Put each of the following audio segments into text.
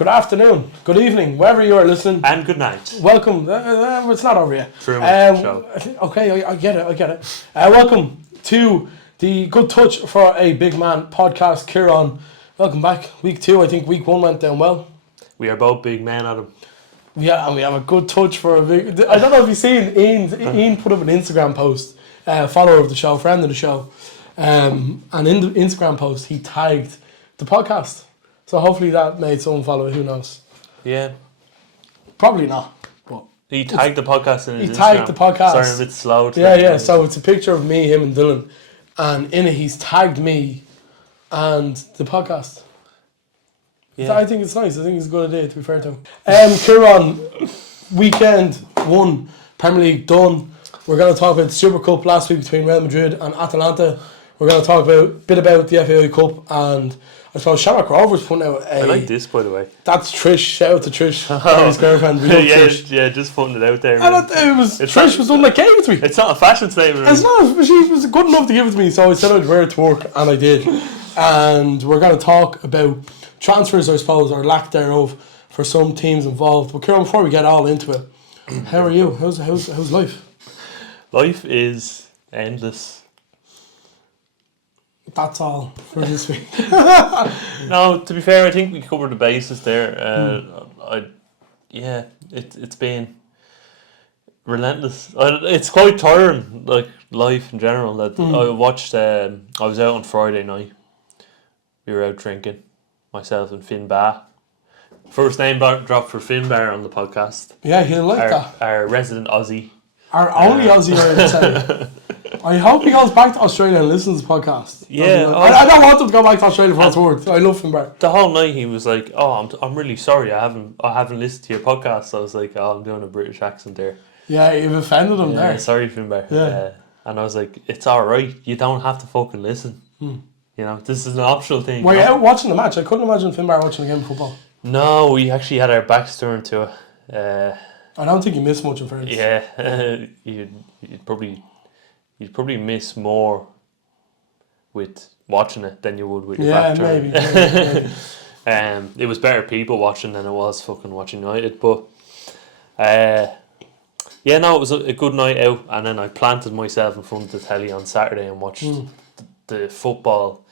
good afternoon, good evening, wherever you are listening. And good night. Welcome. It's not over yet. True. Okay, I get it. Welcome to the Good Touch for a Big Man podcast. Kieran, welcome back. Week 2, I think week 1 went down well. We are both big men, Adam. Yeah, and we have a good touch for a big... I don't know if you've seen Ian put up an Instagram post, follower of the show, friend of the show. And in the Instagram post, he tagged the podcast. So hopefully that made someone follow it, who knows? Yeah. Probably not. But he tagged the podcast in his Instagram. He tagged the podcast. Sorry, I'm a bit slow. Yeah. So it's a picture of me, him and Dylan. And in it, he's tagged me and the podcast. Yeah. So I think it's nice. I think it's a good idea, to be fair to him. Kieran, weekend 1, Premier League done. We're going to talk about the Super Cup last week between Real Madrid and Atalanta. We're going to talk a bit about the FAI Cup, and I suppose Shamrock Rovers putting out a... I like this, by the way. That's Trish. Shout out to Trish, his girlfriend. We love Trish. Yeah, just putting it out there. Trish was the one that gave it to me. It's not a fashion statement. It's not. But she was good enough to give it to me, so I said I'd wear it to work, and I did. And we're going to talk about transfers, I suppose, or lack thereof, for some teams involved. But Kieran, before we get all into it, how are you? How's life? Life is endless. That's all for this week. No, to be fair, I think we covered the bases there. It's been relentless. It's quite tiring, like life in general. That I watched. I was out on Friday night. We were out drinking, myself and Finn Barr. First name drop for Finn Barr on the podcast. Yeah, he'll like that. Our resident Aussie. Our only Aussie, I would say. I hope he goes back to Australia and listens to the podcast. Yeah, I don't want him to go back to Australia for his word. I love him, Barry. The whole night he was like, "Oh, I'm really sorry. I haven't listened to your podcast." So I was like, "Oh, I'm doing a British accent there." Yeah, you've offended him there. Sorry, Finbar. Yeah. And I was like, "It's all right. You don't have to fucking listen. You know, this is an optional thing." Were you out watching the match? I couldn't imagine Finbar watching a game of football. No, we actually had our backs turned to it. I don't think you missed much in fairness. Yeah, you'd probably miss more with watching it than you would with your back turned. Maybe. It was better people watching than it was fucking watching United, but it was a good night out, and then I planted myself in front of the telly on Saturday and watched the football.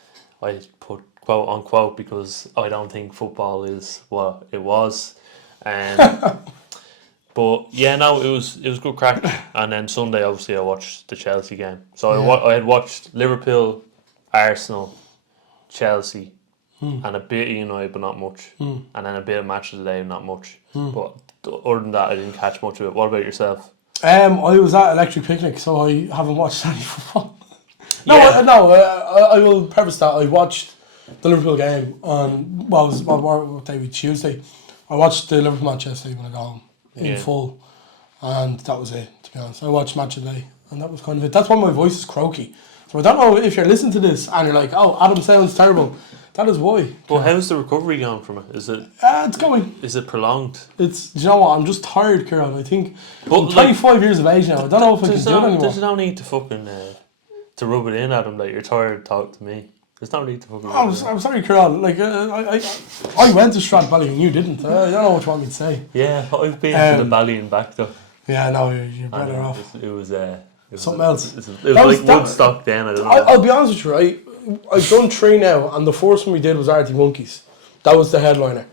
I put quote unquote because I don't think football is what it was. But it was good crack. And then Sunday, obviously, I watched the Chelsea game. So I had watched Liverpool, Arsenal, Chelsea, and a bit of United, but not much. And then a bit of Match of the Day, not much. But other than that, I didn't catch much of it. What about yourself? I was at Electric Picnic, so I haven't watched any football. I will preface that. I watched the Liverpool game on what day? Tuesday. I watched the Liverpool match yesterday when I got home. In full, and that was it, to be honest. I watched Match of the Day, and that was kind of it. That's why my voice is croaky. So I don't know if you're listening to this and you're like, "Oh, Adam sounds terrible." That is why. Well, how's the recovery going from it? Is it? It's going. Is it prolonged? It's. Do you know what? I'm just tired, Kieran. I think I'm 25 years of age now. I don't know if I can do it anymore. There's no need to fucking to rub it in at him that you're tired. Talk to me. There's no need to fucking. I'm sorry, Kieran. Like I went to Stratbally and you didn't. I don't know what you want me to say. Yeah, I've been to the Bally and back though. Yeah, no, you're better off. It was something else. It was like Woodstock then. I don't know. I'll be honest with you, right? I've done 3 now, and the first one we did was Arctic Monkeys. That was the headliner.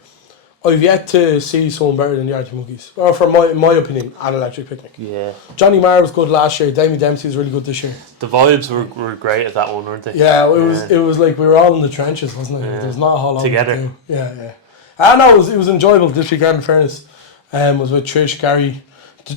I've yet to see someone better than the Arctic Monkeys, or for my opinion, at Electric Picnic. Yeah. Johnny Marr was good last year. Damien Dempsey was really good this year. The vibes were great at that one, weren't they? Yeah, it was like we were all in the trenches, wasn't it? Yeah. There was not a whole lot together. To do. Yeah. I know it was enjoyable this weekend. In fairness, was with Trish, Gary.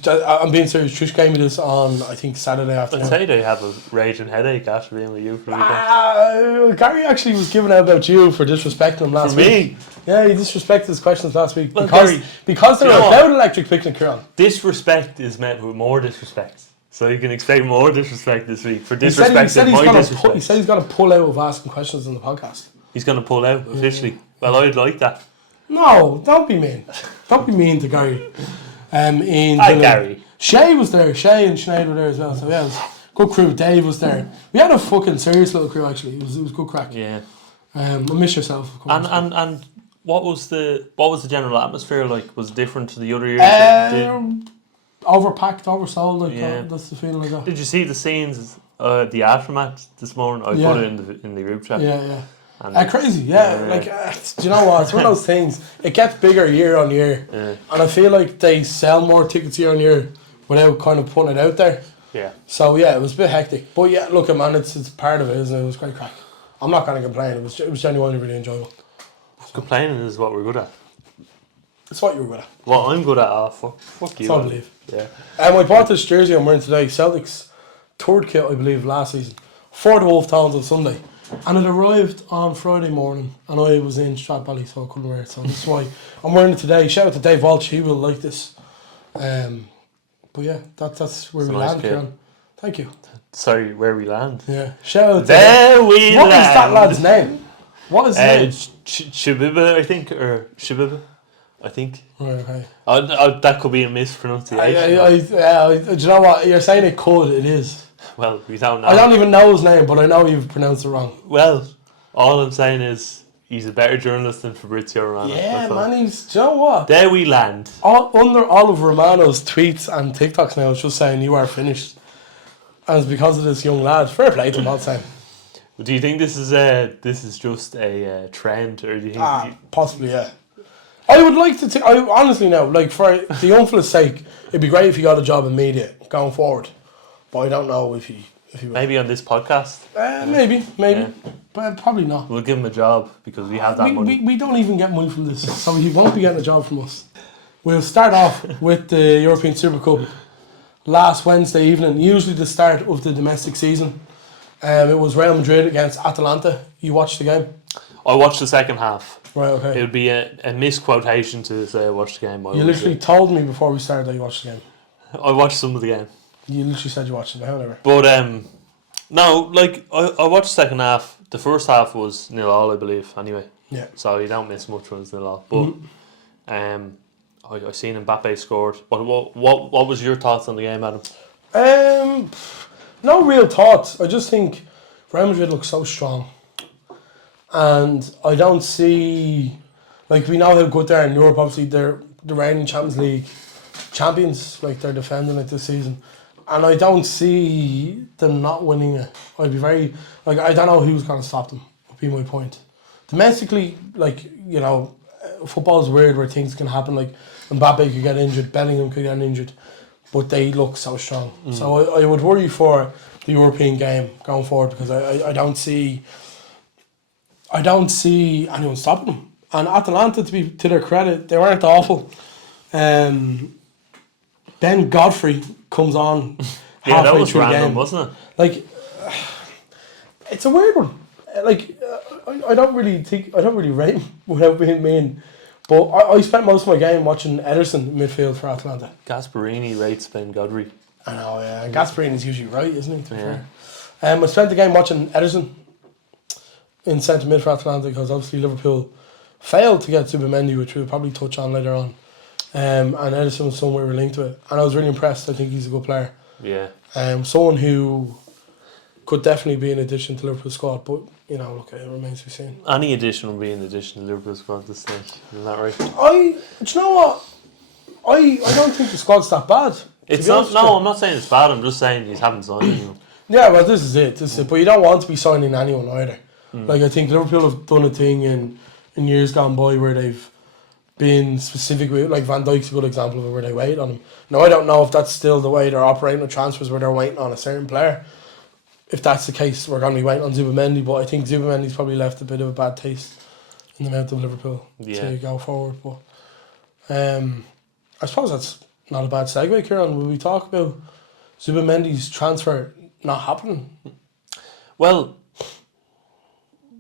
I'm being serious. Trish gave me this on, I think, Saturday afternoon. I'd say they have a raging headache after being with you for the weekend. Gary actually was giving out about you for disrespecting him last week. For me? Yeah, he disrespected his questions last week because they were about Electric Picnic, Kieran. Disrespect is met with more disrespect. So you can expect more disrespect this week. For disrespect, disrespect. He said he's going to pull out of asking questions on the podcast. He's going to pull out officially. Well, I'd like that. No, don't be mean. Don't be mean to Gary. Gary. Shay was there. Shay and Sinead were there as well. So yeah, it was good crew. Dave was there. We had a fucking serious little crew actually. It was good crack. Yeah. Miss yourself, of course. And what was the general atmosphere like? Was it different to the other years? Overpacked, oversold. That's the feeling I got. Did you see the scenes, the aftermath this morning? I put it in the group chat. Yeah. Crazy, yeah. Do you know what? It's one of those things. It gets bigger year on year, and I feel like they sell more tickets year on year without kind of putting it out there. Yeah. So yeah, it was a bit hectic, but yeah, look, man, it's part of it, isn't it? It was great crack. I'm not going to complain. It was genuinely really enjoyable. Complaining is what we're good at. It's what you're good at. What I'm good at, fuck you. I believe. Yeah. I bought this jersey I'm wearing today, Celtic's third kit, I believe, last season, for the Wolf Towns on Sunday. And it arrived on Friday morning, and I was in Stratbally, so I couldn't wear it. So that's why I'm wearing it today. Shout out to Dave Walsh, he will like this. But yeah, that's where we land, Kieran. Thank you. Sorry, where we land. Yeah. Shout out to there we land. What is that lad's name? What is his name? Shibiba, I think, or Shibiba, I think. Right, okay. That could be a mispronunciation. Do you know what? You're saying it could, it is. Well, we don't know. I don't even know his name, but I know you've pronounced it wrong. Well, all I'm saying is he's a better journalist than Fabrizio Romano. Yeah, man, do you know what? There we land. Under all of Romano's tweets and TikToks now, it's just saying you are finished. And it's because of this young lad. Fair play to him, not saying. Do you think this is just a trend, or do you think... possibly, yeah. I would like to... I honestly know, like, for the young fella's sake, it'd be great if he got a job in media going forward. But I don't know if he will. Maybe on this podcast? Maybe. Yeah. But probably not. We'll give him a job because we have that money. We don't even get money from this, so he won't be getting a job from us. We'll start off with the European Super Cup last Wednesday evening, usually the start of the domestic season. It was Real Madrid against Atalanta. You watched the game? I watched the second half. Right, okay. It would be a misquotation to say I watched the game. You literally told me before we started that you watched the game. I watched some of the game. You literally said you watched it, however. But no, like I watched the second half. The first half was 0-0, I believe. Anyway, yeah. So you don't miss much when it's 0-0. But I seen Mbappe scored. What was your thoughts on the game, Adam? No real thoughts. I just think Real Madrid looks so strong, and I don't see, like, we know how good they are in Europe. Obviously, they're the reigning Champions League champions. Like, they're defending it this season. And I don't see them not winning it. I'd be very... Like, I don't know who's going to stop them, would be my point. Domestically, like, you know, football's weird where things can happen. Like, Mbappe could get injured, Bellingham could get injured. But they look so strong. So I would worry for the European game going forward because I don't see anyone stopping them. And Atalanta, to their credit, they weren't awful. Ben Godfrey comes on halfway through the game, wasn't it? Like, it's a weird one. Like, I don't really rate him without being mean, but I spent most of my game watching Ederson midfield for Atalanta. Gasperini rates Ben Godfrey. I know, yeah. And Gasperini's usually right, isn't he? To be fair. I spent the game watching Ederson in centre mid for Atalanta because obviously Liverpool failed to get Zubbimendi, which we'll probably touch on later on. And Ederson was somewhere linked to it, and I was really impressed. I think he's a good player. Yeah. Someone who could definitely be an addition to Liverpool squad, but you know, look, it remains to be seen. Any addition will be an addition to Liverpool squad at this stage. Isn't that right? Do you know what? I don't think the squad's that bad. It's not. No, I'm not saying it's bad. I'm just saying you haven't signed anyone. Yeah, well, this is it. But you don't want to be signing anyone either. Like, I think Liverpool have done a thing in years gone by where they've been specific with, like, Van Dijk's a good example of it, where they wait on him. Now, I don't know if that's still the way they're operating with transfers, where they're waiting on a certain player. If that's the case, we're going to be waiting on Zubbimendi, but I think Zubbimendi's probably left a bit of a bad taste in the mouth of Liverpool to go forward. But I suppose that's not a bad segue, Kieran. Will we talk about Zubbimendi's transfer not happening? Well,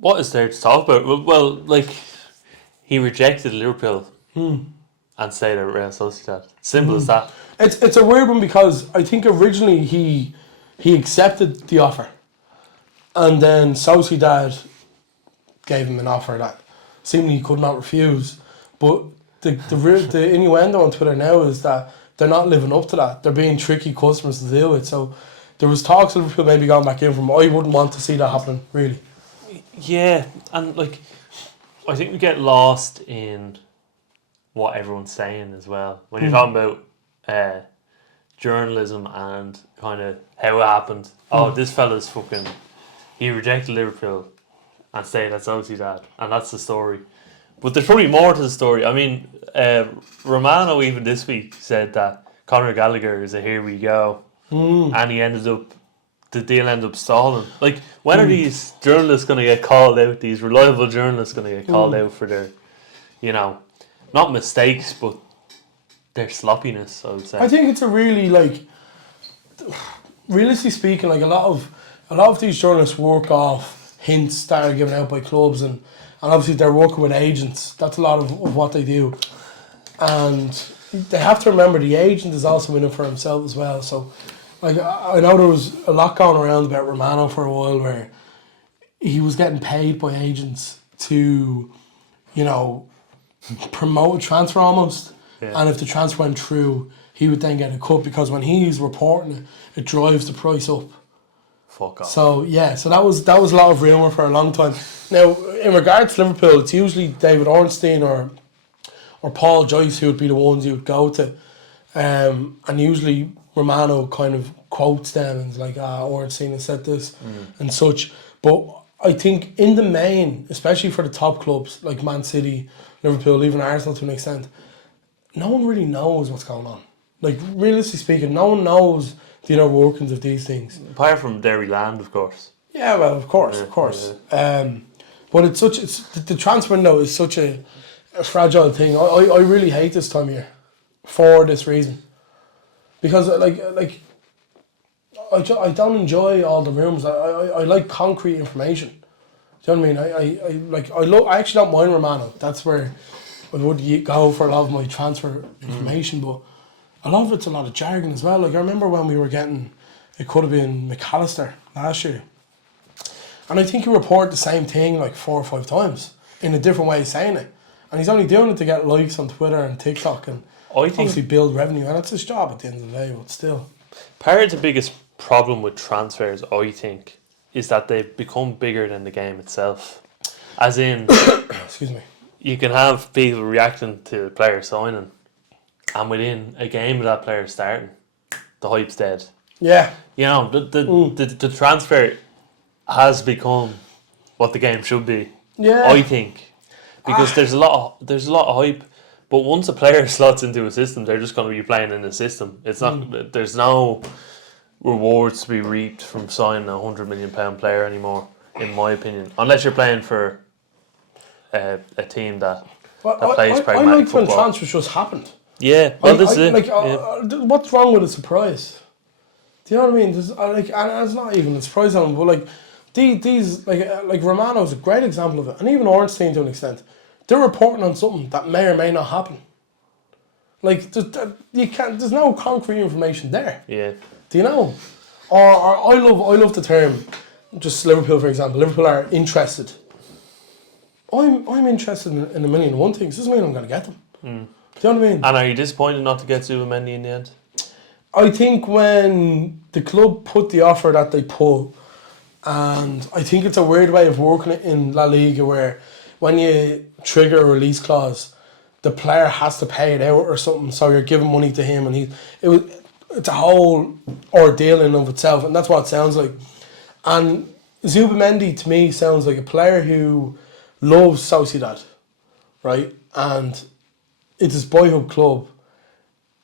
what is there to talk about? Well, like, he rejected Liverpool and stayed at Real Sociedad. Simple as that. It's a weird one because I think originally he accepted the offer, and then Sociedad gave him an offer that seemingly he could not refuse. But the innuendo on Twitter now is that they're not living up to that. They're being tricky customers to deal with. So there was talks of Liverpool maybe going back in from. I wouldn't want to see that happen, really. Yeah, and like, I think we get lost in what everyone's saying as well. When you're talking about journalism and kind of how it happened. Oh, this fella's fucking... He rejected Liverpool and stayed at Sociedad. And that's the story. But there's probably more to the story. I mean, Romano even this week said that Conor Gallagher is a here we go. And he ended up... The deal ended up stalling. Like, when are these journalists going to get called out? These reliable journalists going to get called out for their, you know, not mistakes, but their sloppiness, I would say. I think it's a really, like, realistically speaking, like a lot of these journalists work off hints that are given out by clubs, and obviously they're working with agents. That's a lot of what they do. And they have to remember the agent is also in it for himself as well. So, like, I know there was a lot going around about Romano for a while where he was getting paid by agents to, you know, promote a transfer almost. Yeah. And if the transfer went through, he would then get a cut because when he's reporting it, it drives the price up. Fuck off. So, yeah, so that was a lot of rumour for a long time. Now, in regards to Liverpool, it's usually David Ornstein or Paul Joyce who would be the ones you would go to. And usually Romano kind of quotes them and is like, Ornstein has said this and such. But I think in the main, especially for the top clubs like Man City, Liverpool, even Arsenal to an extent, no one really knows what's going on. Like, realistically speaking, no one knows the inner workings of these things. Apart from Derry Land, of course. Yeah, well, of course. Yeah. But the transfer window is such a fragile thing. I really hate this time of year for this reason. Because, like I don't enjoy all the rumours. I like concrete information. Do you know what I mean? I actually don't mind Romano. That's where I would go for a lot of my transfer information. But a lot of it's a lot of jargon as well. Like, I remember when we were getting, it could have been McAllister last year. And I think he reported the same thing like 4 or 5 times in a different way of saying it. And he's only doing it to get likes on Twitter and TikTok and obviously build revenue. And it's his job at the end of the day, but still. Part of the biggest problem with transfers, I think, is that they've become bigger than the game itself. As in, excuse me, you can have people reacting to the player signing, and within a game of that player starting, the hype's dead. Yeah. You know, the transfer has become what the game should be. Yeah. I think. Because there's a lot of hype, but once a player slots into a system, they're just going to be playing in the system. It's not. There's no rewards to be reaped from signing a £100 million player anymore, in my opinion. Unless you're playing for a team that plays pragmatic I liked football. when transfers just happened. Yeah, well, this is it. What's wrong with a surprise? Do you know what I mean? And it's not even a surprise on them, but like these like Romano's a great example of it, and even Ornstein to an extent. They're reporting on something that may or may not happen. Like, there's no concrete information there. Yeah. Do you know? Or I love the term, just Liverpool for example. Liverpool are interested. I'm interested in a million and one things. Doesn't mean I'm going to get them. Do you know what I mean? And are you disappointed not to get Zubbimendi in the end? I think when the club put the offer that they put, and I think it's a weird way of working it in La Liga where when you trigger a release clause, the player has to pay it out or something, so you're giving money to him, and it's a whole ordeal in and of itself, and that's what it sounds like. And Zubbimendi to me sounds like a player who loves Sociedad, right? And it's his boyhood club,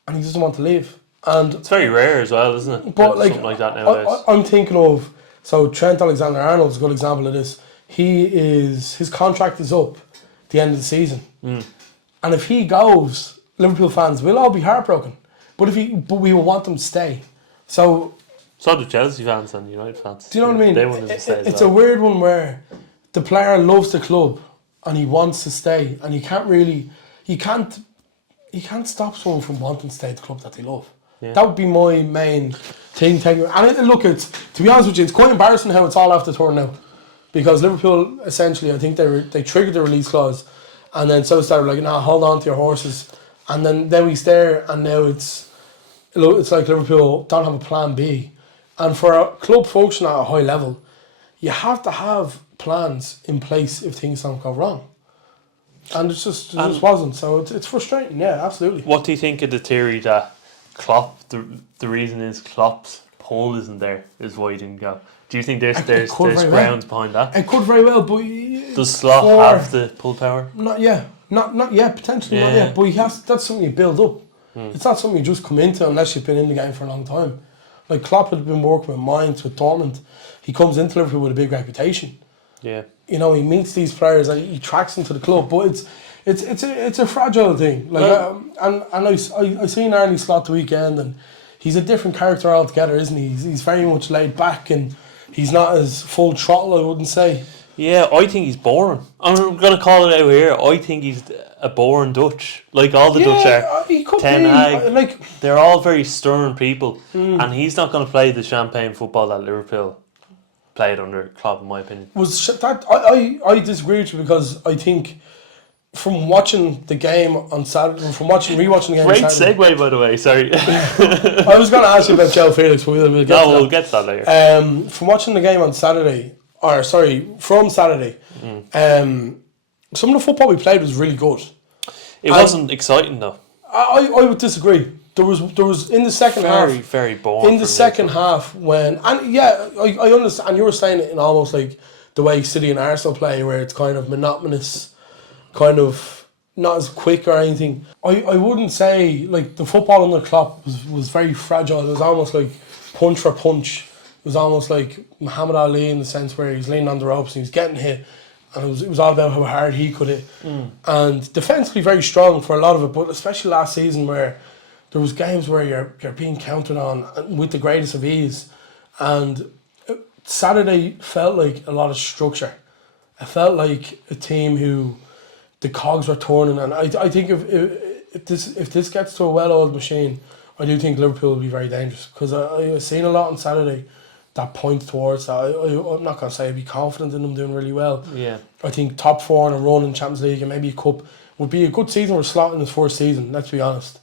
and he doesn't want to leave. And it's very rare as well, isn't it? But something like that nowadays. I'm thinking of, so Trent Alexander-Arnold is a good example of this. His contract is up at the end of the season. And if he goes, Liverpool fans will all be heartbroken. But we will want them to stay. So do Chelsea fans and United fans. Do you know what I mean? They want him to stay. It's a weird one where the player loves the club and he wants to stay, and you can't stop someone from wanting to stay at the club that they love. Yeah. That would be my main thing. And look, to be honest with you, it's quite embarrassing how it's all after turn now. Because Liverpool, essentially, I think they triggered the release clause, and then so started like, nah, hold on to your horses. And then we stare, and now it's like Liverpool don't have a plan B. And for a club function at a high level, you have to have plans in place if things don't go wrong. And it just wasn't. So it's frustrating. Yeah, absolutely. What do you think of the theory that Klopp, the reason is Klopp's pull isn't there, is why he didn't go? Do you think there's grounds behind that? It could very well, but does Slot have the pull power? Not yet. Not yet. Potentially not yet. But he has. That's something you build up. It's not something you just come into unless you've been in the game for a long time. Like Klopp had been working with Mainz, with Dortmund. He comes into Liverpool with a big reputation. Yeah. You know, he meets these players and he tracks them to the club, but it's a fragile thing. Like, and I seen Arne Slot the weekend, and he's a different character altogether, isn't he? He's very much laid back, and he's not as full throttle, I wouldn't say. Yeah, I think he's boring. I'm gonna call it out here. I think he's a boring Dutch, like all the Dutch are. He could Ten be. Hag, they're all very stern people, and he's not gonna play the champagne football that Liverpool played under Klopp, in my opinion. I disagree with you, because I think from watching the game on Saturday, rewatching the game. Great on Saturday, segue, by the way. Sorry. I was going to ask you about Joao Felix, but we'll get to that later. From watching the game on Saturday, from Saturday, some of the football we played was really good. It wasn't exciting though. I would disagree. There was in the second half. Very boring. In the second half, when I understand, and you were saying it in almost like the way City and Arsenal play, where it's kind of monotonous, kind of not as quick or anything. I wouldn't say like the football under Klopp was very fragile. It was almost like punch for punch. It was almost like Muhammad Ali in the sense where he's leaning on the ropes and he's getting hit, and it was all about how hard he could hit. And defensively very strong for a lot of it, but especially last season where there was games where you're being counted on with the greatest of ease, and Saturday felt like a lot of structure. It felt like a team who the cogs were turning, and I think if this gets to a well-oiled machine, I do think Liverpool will be very dangerous, because I've seen a lot on Saturday that point towards that. I'm not going to say I'd be confident in them doing really well. Yeah. I think top four in a run in Champions League and maybe a cup would be a good season for Slot in his first season, let's be honest.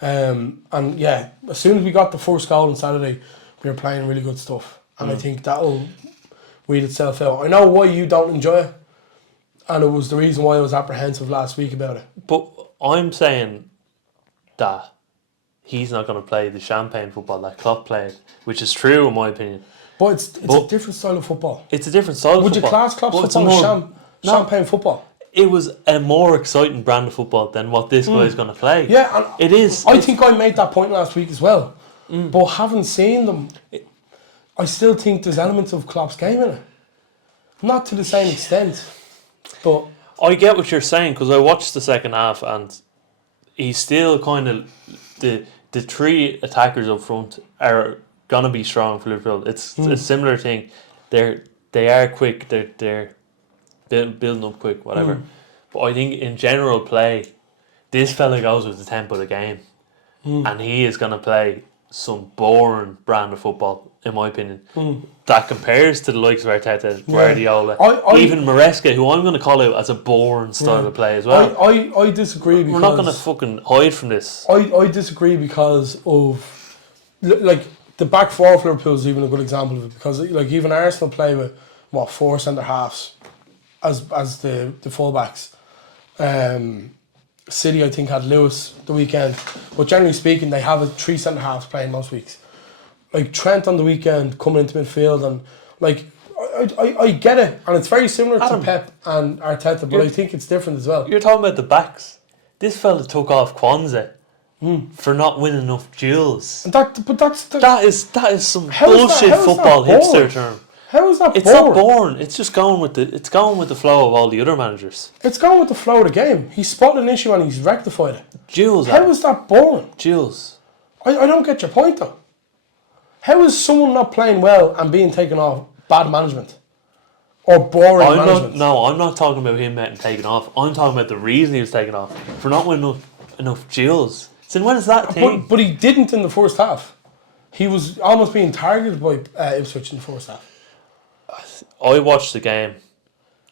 And yeah, as soon as we got the first goal on Saturday, we were playing really good stuff, and I think that'll weed itself out. I know why you don't enjoy it, and it was the reason why I was apprehensive last week about it. But I'm saying that he's not going to play the champagne football that Klopp played, which is true in my opinion. But it's a different style of football. It's a different style of football. Would you class Klopp's football as champagne football? It was a more exciting brand of football than what this guy is going to play. Yeah, and it is. I think I made that point last week as well. But having seen them, I still think there's elements of Klopp's game in it. Not to the same extent, but I get what you're saying, because I watched the second half and he's still kind of the three attackers up front are gonna be strong for Liverpool. It's a similar thing. They are quick. They're building up quick, whatever. But I think in general play, this fella goes with the tempo of the game, and he is gonna play some boring brand of football, in my opinion, that compares to the likes of Arteta, Guardiola, even Maresca, who I'm going to call out as a boring style of play as well. I disagree, because we're not going to fucking hide from this. I disagree because of like the back four of Liverpool is even a good example of it, because like even Arsenal play with four centre halves as the fullbacks. City, I think, had Lewis the weekend, but generally speaking, they have three centre halves playing most weeks. Like Trent on the weekend coming into midfield, and like I get it, and it's very similar to Pep and Arteta, but I think it's different as well. You're talking about the backs. This fella took off Kwanzaa for not winning enough duels. That is some bullshit football hipster term. How is that boring? It's not boring. It's just going with the flow of all the other managers. It's going with the flow of the game. He's spotted an issue and he's rectified it. Duels. How is that boring? Duels. I don't get your point though. How is someone not playing well and being taken off bad management? Or boring management? I'm not talking about him getting taken off. I'm talking about the reason he was taken off. For not winning enough duels. So when is that thing? But he didn't in the first half. He was almost being targeted by Ipswich in the first half. I watched the game,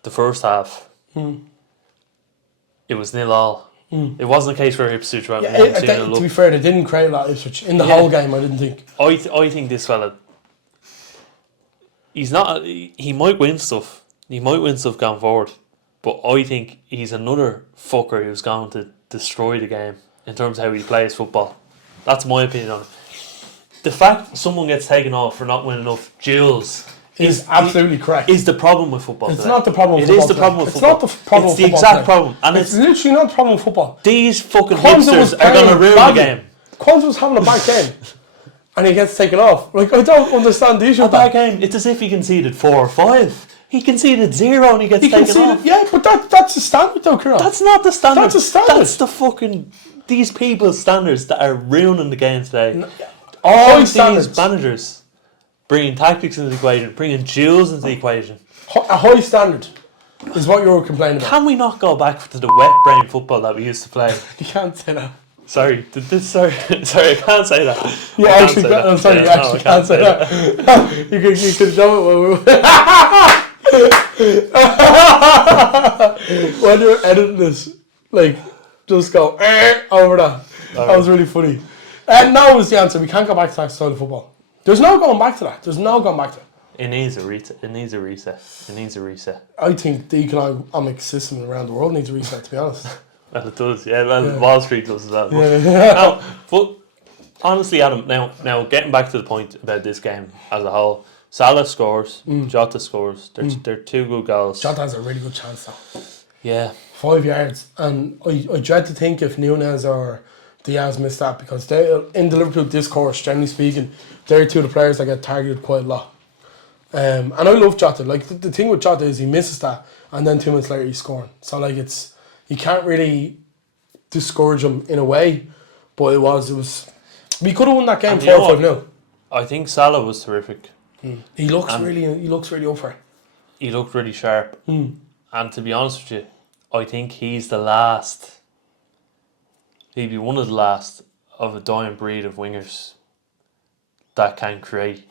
the first half. It was 0-0. It wasn't a case where Ipswich went 1-2. To be fair, they didn't create a lot of Ipswich in the whole game. I didn't think. I think this fella, he's not. He might win stuff. He might win stuff going forward, But I think he's another fucker who's going to destroy the game in terms of how he plays football. That's my opinion on it. The fact someone gets taken off for not winning enough duels is absolutely correct. Is the problem with football It's today. not the problem with football. It is the problem with football. It's not the problem It's with the football. exact problem. And it's literally not the problem with football. These fucking Kwanzaa hipsters are going to ruin the game. Kwanzaa was having a bad game. And he gets taken off. Like, I don't understand the issue A with that. bad game. It's as if he conceded 4 or 5. He conceded 0 and he gets taken off. Yeah, but that's the standard though, Kieran. That's not the standard. That's a standard. That's the fucking... These people's standards that are ruining the game today. No, yeah. All These these managers bringing tactics into the equation, bringing duels into the equation. A high standard is what you're complaining about. Can we not go back to the wet brain football that we used to play? You can't say that. Sorry, sorry, I can't say that. You actually can't. I'm sorry, you actually can't say that. You could show it when you're editing this, like, just go over that. That was really funny. And no is the answer. We can't go back to that style of football. There's no going back to that. There's no going back to it. It needs a reset. It needs a reset. I think the economic system around the world needs a reset, to be honest. Well, it does. Yeah, well, Wall Street does as well. But, but honestly, Adam, now getting back to the point about this game as a whole, Salah scores, Jota scores. They're 2 good goals. Jota has a really good chance though. Yeah. 5 yards. And I dread to think if Nunez or Diaz missed that, because they, in the Liverpool discourse, generally speaking, they're 2 of the players that get targeted quite a lot. And I love Jota. Like, the thing with Jota is he misses that and then 2 minutes later he's scoring. So like, you can't really discourage him in a way, but it was we could have won that game 4-5-0. I think Salah was terrific. He looks really up for it. He looked really sharp. And to be honest with you, I think he's the last. He'd be one of the last of a dying breed of wingers that can create.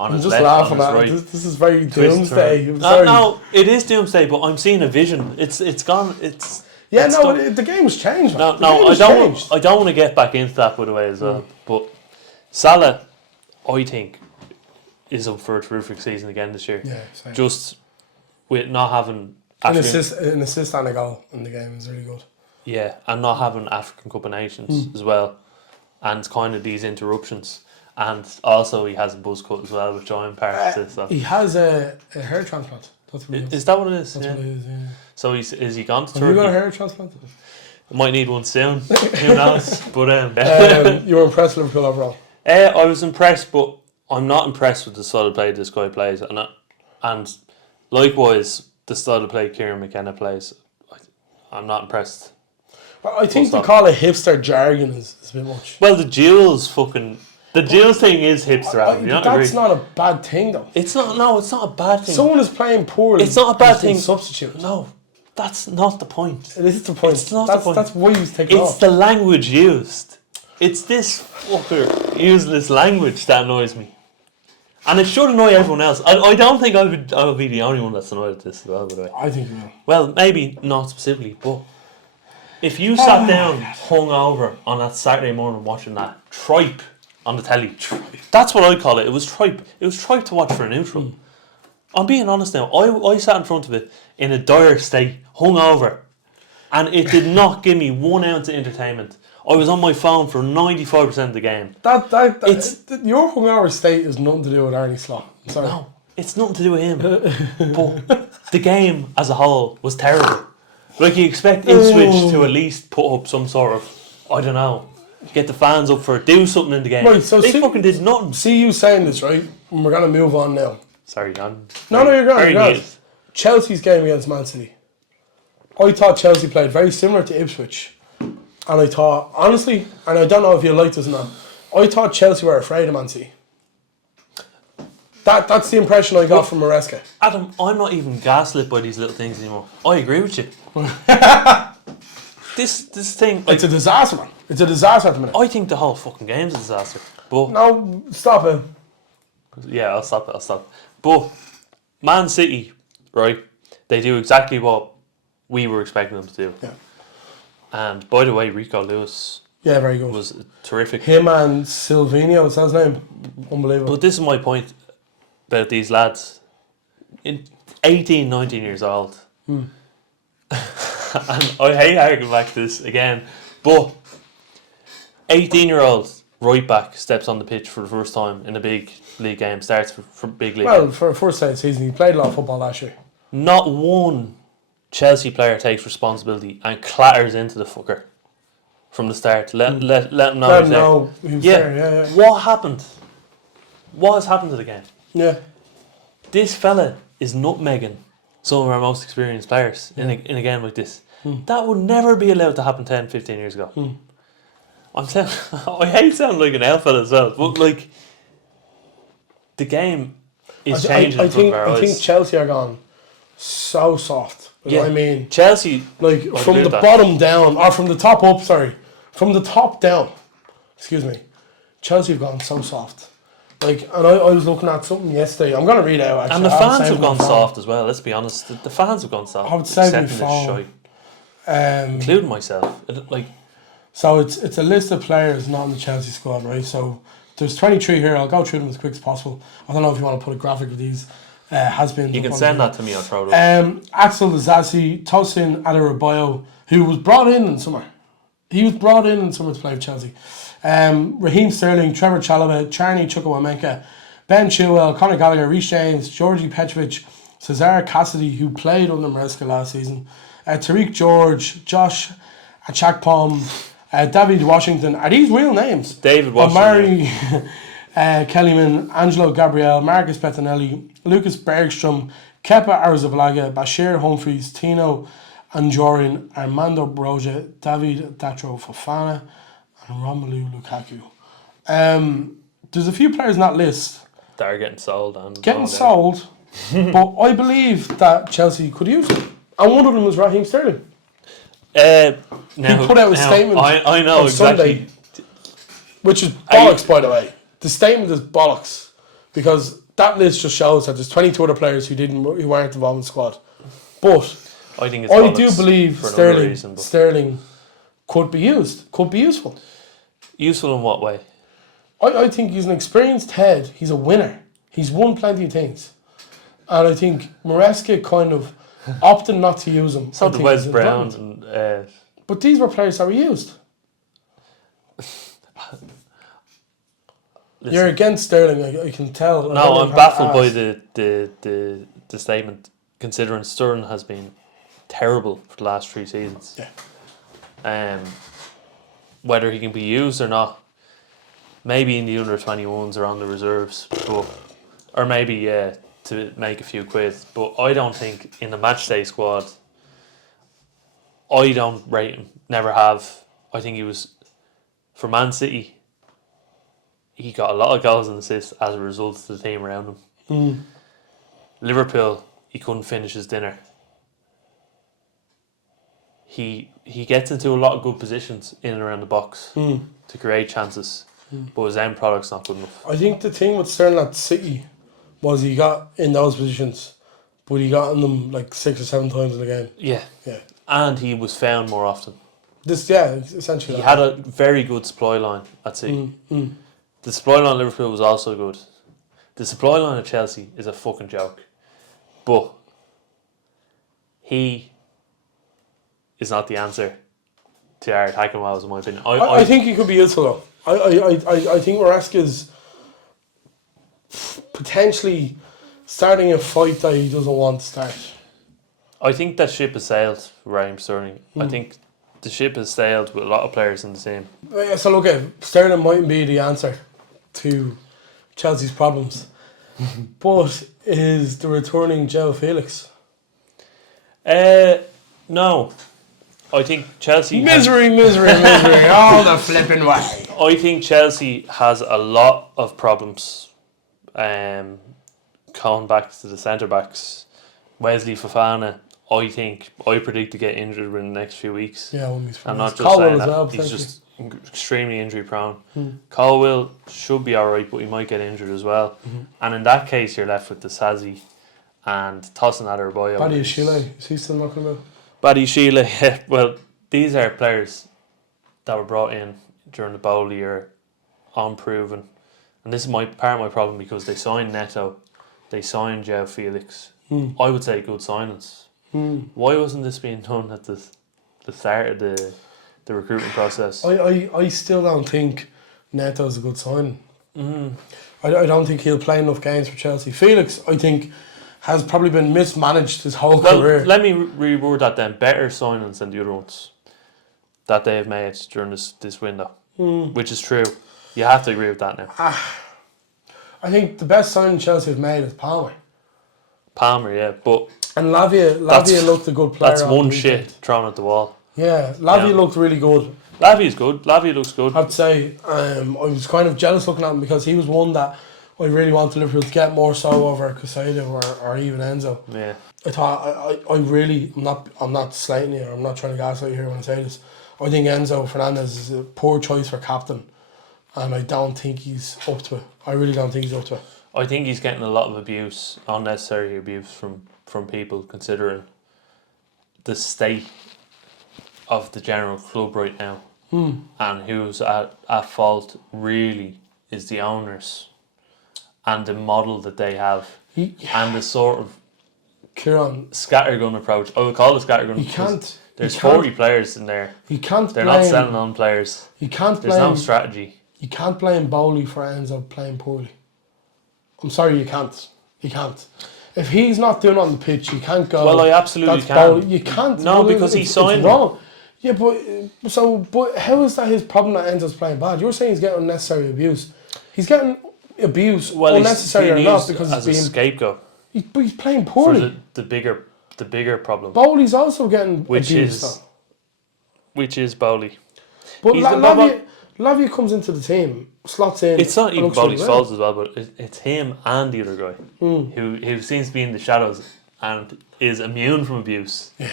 On his left, laughing on at his it. right. This is very doomsday. No, it is doomsday, but I'm seeing a vision. It's gone. It's the game's changed. Man. I don't want to get back into that, by the way, as well. But Salah, I think, is up for a terrific season again this year. Yeah, same. Just with not having an assist and a goal in the game is really good. Yeah, and not having African Cup of Nations as well, and kind of these interruptions. And also he has a buzz cut as well, which I'm part of. So. He has a hair transplant. That's what it is. Is that what it is? That's what it is, yeah. So is he gone to Turkey? Have you got a hair transplant? Might need one soon. Who knows? But you were impressed with Liverpool overall? I was impressed, but I'm not impressed with the style of play this guy plays. And likewise, the style of play Kieran McKenna plays, I'm not impressed. I think to call it hipster jargon is a bit much. Well, the duels thing is hipster. That's not a bad thing, though. It's not. No, it's not a bad thing. Someone is playing poorly. It's not a bad thing. Substitute. No, that's not the point. It is the point. It's not the point. That's why you take it off. It's the language used. It's this fucker using this language that annoys me, and it should annoy everyone else. I don't think I would be the only one that's annoyed at this as well. By the way, I think you will. Well, maybe not specifically, but if you sat down hungover on that Saturday morning watching that tripe on the telly, that's what I call it. It was tripe. It was tripe to watch for a neutral. I'm being honest now. I sat in front of it in a dire state, hungover, and it did not give me 1 ounce of entertainment. I was on my phone for 95% of the game. Your hungover state has nothing to do with Arne Slot. Sorry. No, it's nothing to do with him. But the game as a whole was terrible. Like, you expect Ipswich to at least put up some sort of, I don't know, get the fans up for it, do something in the game. Right, so they fucking did nothing. See you saying this, right? And we're going to move on now. Sorry, John. No, you're going. Chelsea's game against Man City. I thought Chelsea played very similar to Ipswich. And I thought, honestly, and I don't know if you like this or not, I thought Chelsea were afraid of Man City. That's the impression I got from Maresca. Adam, I'm not even gaslit by these little things anymore. I agree with you. This thing... It's a disaster, man. It's a disaster at the minute. I think the whole fucking game's a disaster. But no, stop it. Yeah, I'll stop it. But Man City, right, they do exactly what we were expecting them to do. Yeah. And by the way, Rico Lewis... Yeah, very good. ...was terrific. Him and Silvinho, what's his name? Unbelievable. But this is my point about these lads. In 18, 19 years old, and I hate arguing back to this again, but 18-year-old right back steps on the pitch for the first time in a big league game, starts for big league. Well, for a first time season, he played a lot of football last year. Not one Chelsea player takes responsibility and clatters into the fucker from the start. Let him know. Let him know he was there. Yeah. What happened? What has happened to the game? Yeah. This fella is nutmegging some of our most experienced players in a game like this. That would never be allowed to happen 10, 15 years ago. I'm saying, I hate sounding like an alpha as well, but like the game is changing in front of our eyes. I think Chelsea are gone so soft. Yeah, I mean, Chelsea, like from the bottom down, or from the top up. Sorry, from the top down. Excuse me. Chelsea have gone so soft. Like, and I was looking at something yesterday. I'm gonna read it out. Actually, and the fans have gone soft as well. Let's be honest. The fans have gone soft. I would say my phone, including myself. So it's a list of players not in the Chelsea squad, right? So there's 23 here. I'll go through them as quick as possible. I don't know if you want to put a graphic of these. Has been. You can send that to me. I'll throw it up. Axel Disasi, Tosin Adebayo, who was brought in summer. He was brought in summer to play for Chelsea. Raheem Sterling, Trevor Chalobah, Charney Chukwuemeka, Ben Chilwell, Conor Gallagher, Reece James, Georgie Petrovic, Cesar Cassidy, who played under Maresca last season, Tariq George, Josh Achakpom, David Washington. Are these real names? David Washington. Omari Kellyman, Angelo Gabriel, Marcus Bettinelli, Lucas Bergstrom, Kepa Arrizabalaga, Bashir Humphries, Tino Anjorin, Armando Broja, David Datro Fofana, and Romelu Lukaku. There's a few players in that list that are getting sold. But I believe that Chelsea could use them. And one of them was Raheem Sterling. He put out a statement I know on exactly. Sunday, which is bollocks, by the way. The statement is bollocks, because that list just shows that there's 22 other players who weren't involved in the squad. But I think it's I do believe Sterling could be used, could be useful. Useful in what way? I think he's an experienced head. He's a winner. He's won plenty of things. And I think Maresca kind of opted not to use him. So did Wes Brown. And, but these were players that were used. Listen, you're against Sterling, I can tell. No, I'm baffled by the statement, considering Sterling has been terrible for the last 3 seasons. Yeah. Whether he can be used or not, maybe in the under 21s or on the reserves, or maybe to make a few quid. But I don't think in the matchday squad. I don't rate him. Never have. I think he was for Man City. He got a lot of goals and assists as a result of the team around him. Liverpool, he couldn't finish his dinner. He gets into a lot of good positions in and around the box to create chances, but his end product's not good enough. I think the thing with Sterling at City was he got in those positions, but he got in them like 6 or 7 times in the game. Yeah. Yeah. And he was found more often. Essentially. He had a very good supply line at City. The supply line at Liverpool was also good. The supply line at Chelsea is a fucking joke. But he is not the answer to our attacking woes, in my opinion. I think he could be useful though. I think Maresca's potentially starting a fight that he doesn't want to start. I think that ship has sailed, Raheem Sterling. I think the ship has sailed with a lot of players in the team. So look, Sterling mightn't be the answer to Chelsea's problems. But is the returning Joao Felix? No. I think Chelsea... Misery, all the flipping way. I think Chelsea has a lot of problems. Going back to the centre-backs, Wesley Fofana, I predict to get injured in the next few weeks. Yeah, I'm not just saying that. He's just extremely injury prone. Colwill should be alright, but he might get injured as well. And in that case, you're left with the Sazi and Tosin Adebayo. Paddy Sheila, is he still knocking about? Paddy Sheila, yeah. Well, these are players that were brought in during the bowl year, unproven. And this is part of my problem, because they signed Neto, they signed Joao Felix. I would say good signings. Why wasn't this being done at the the start of the recruitment process. I still don't think Neto's a good signing. Mm. I don't think he'll play enough games for Chelsea. Felix, I think, has probably been mismanaged his whole career. Let me reword that then. Better signings than the other ones that they have made during this window, which is true. You have to agree with that now. I think the best signing Chelsea have made is Palmer. Palmer, yeah, but and Lavia looked a good player. That's one shit thrown at the wall. Yeah, Lavia looked really good. Lavia's good. Lavia looks good. I'd say I was kind of jealous looking at him because he was one that I really wanted Liverpool to get more so over Casado or even Enzo. Yeah. I thought I'm not slating you, or I'm not trying to gaslight you here when I say this. I think Enzo Fernandez is a poor choice for captain, and I don't think he's up to it. I really don't think he's up to it. I think he's getting a lot of abuse, unnecessary abuse from people, considering the state of the general club right now. And who's at fault really is the owners and the model that they have and the sort of scattergun approach. I would call it scattergun. There's 40 players in there. They're not selling on players. There's no strategy. You can't blame Bowley for Enzo playing poorly. I'm sorry, you can't. You can't. If he's not doing it on the pitch, you can't go. Well, I absolutely can. Bowley. You can't. No, because he signed. It's wrong. Yeah, but how is that his problem that Enzo's playing bad? You're saying he's getting unnecessary abuse. He's getting abuse, unnecessary or not, because he's being a scapegoat. But he's playing poorly. For the bigger problem. Bowley's also getting abused. Which is Bowley. But Lavia comes into the team, slots in. It's not even Bowley's fault as well, but it's him and the other guy who seems to be in the shadows and is immune from abuse. Yeah.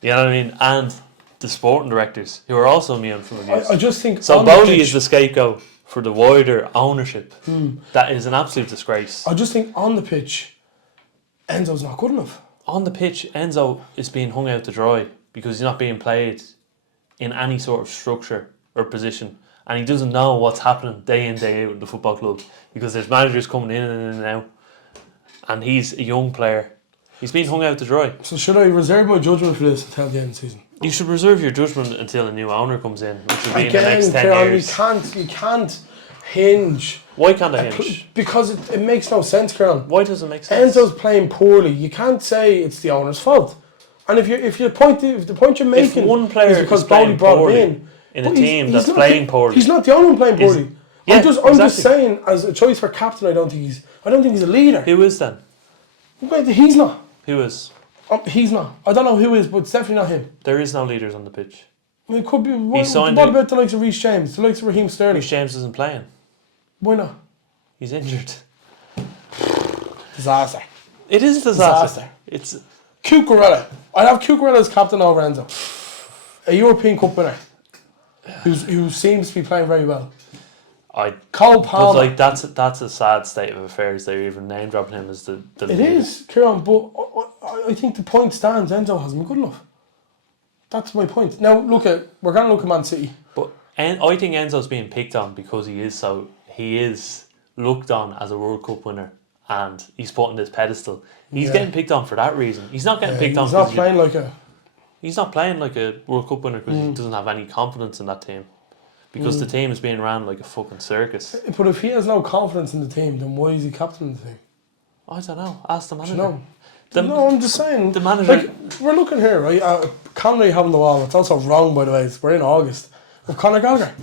You know what I mean? And the sporting directors who are also immune from abuse. I just think so. Bowley is the scapegoat for the wider ownership. That is an absolute disgrace. I just think on the pitch, Enzo's not good enough. On the pitch, Enzo is being hung out to dry because he's not being played in any sort of structure or position, and he doesn't know what's happening day in, day out at the football club because there's managers coming in and out, and he's a young player. He's being hung out to dry. So should I reserve my judgment for this until the end of the season? You should reserve your judgment until a new owner comes in, which will be in the next 10 years. You can't hinge. Why can't I hinge? Because it makes no sense, Kieran. Why does it make sense? Enzo's playing poorly. You can't say it's the owner's fault. And if the point you're making if one player is because Bowley brought him in a team that's playing poorly, he's not the only one playing poorly. I'm just saying, as a choice for captain, I don't think he's a leader. Who is then? He's not. Who is? He's not. I don't know who is, but it's definitely not him. There is no leaders on the pitch. It could be. What about the likes of Reece James? The likes of Raheem Sterling? Reece James isn't playing. Why not? He's injured. Disaster. It is a disaster. It's Cucurella. I'd have Cucurella as captain over Enzo. A European Cup winner who seems to be playing very well. Cole Palmer. But that's a sad state of affairs. They're even name dropping him as the It is, Kieran, but I think the point stands. Enzo hasn't been good enough. That's my point. Now we're going to look at Man City. But I think Enzo's being picked on because he is looked on as a World Cup winner and he's put on this pedestal. He's getting picked on for that reason. He's not getting picked on. He's not playing like a World Cup winner because he doesn't have any confidence in that team. Because the team is being ran like a fucking circus. But if he has no confidence in the team, then why is he captain of the team? I don't know. Ask the manager. No, I'm just saying. The manager. We're looking here, right? Connery having the wall. It's also wrong, by the way. We're in August. With Conor Gallagher.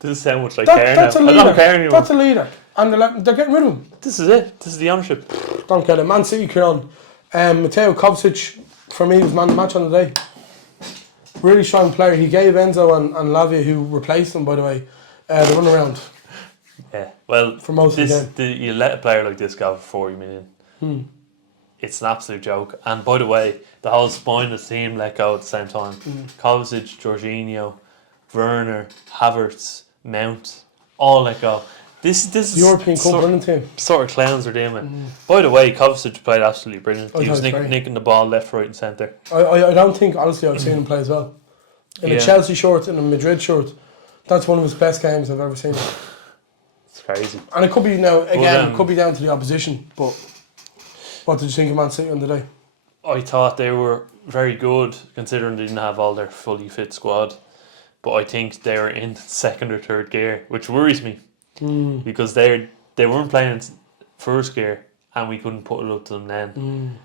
Doesn't sound much like care now. I don't care anymore. That's a leader. And they're getting rid of him. This is it. This is the ownership. Don't get it. Man City, Kieran. Mateo Kovacic, for me, was man of the match on the day. Really strong player. He gave Enzo and Lavia, who replaced him, by the way, the run around. Yeah, well, for most of the game. You let a player like this go for 40 million. It's an absolute joke. And by the way, the whole spine of the team let go at the same time. Kovacic, Jorginho, Werner, Havertz, Mount, all let go. This is European Cup running team. Sort of clowns are doing it. By the way, Kovacic played absolutely brilliant. He was nicking the ball left, right, and centre. I don't think, honestly, I've seen him play as well. In a Chelsea shirt, in a Madrid shirt, that's one of his best games I've ever seen. It's crazy. And it could be it could be down to the opposition. But what did you think of Man City on the day? I thought they were very good considering they didn't have all their fully fit squad. But I think they were in second or third gear, which worries me because they weren't playing in first gear and we couldn't put it up to them then.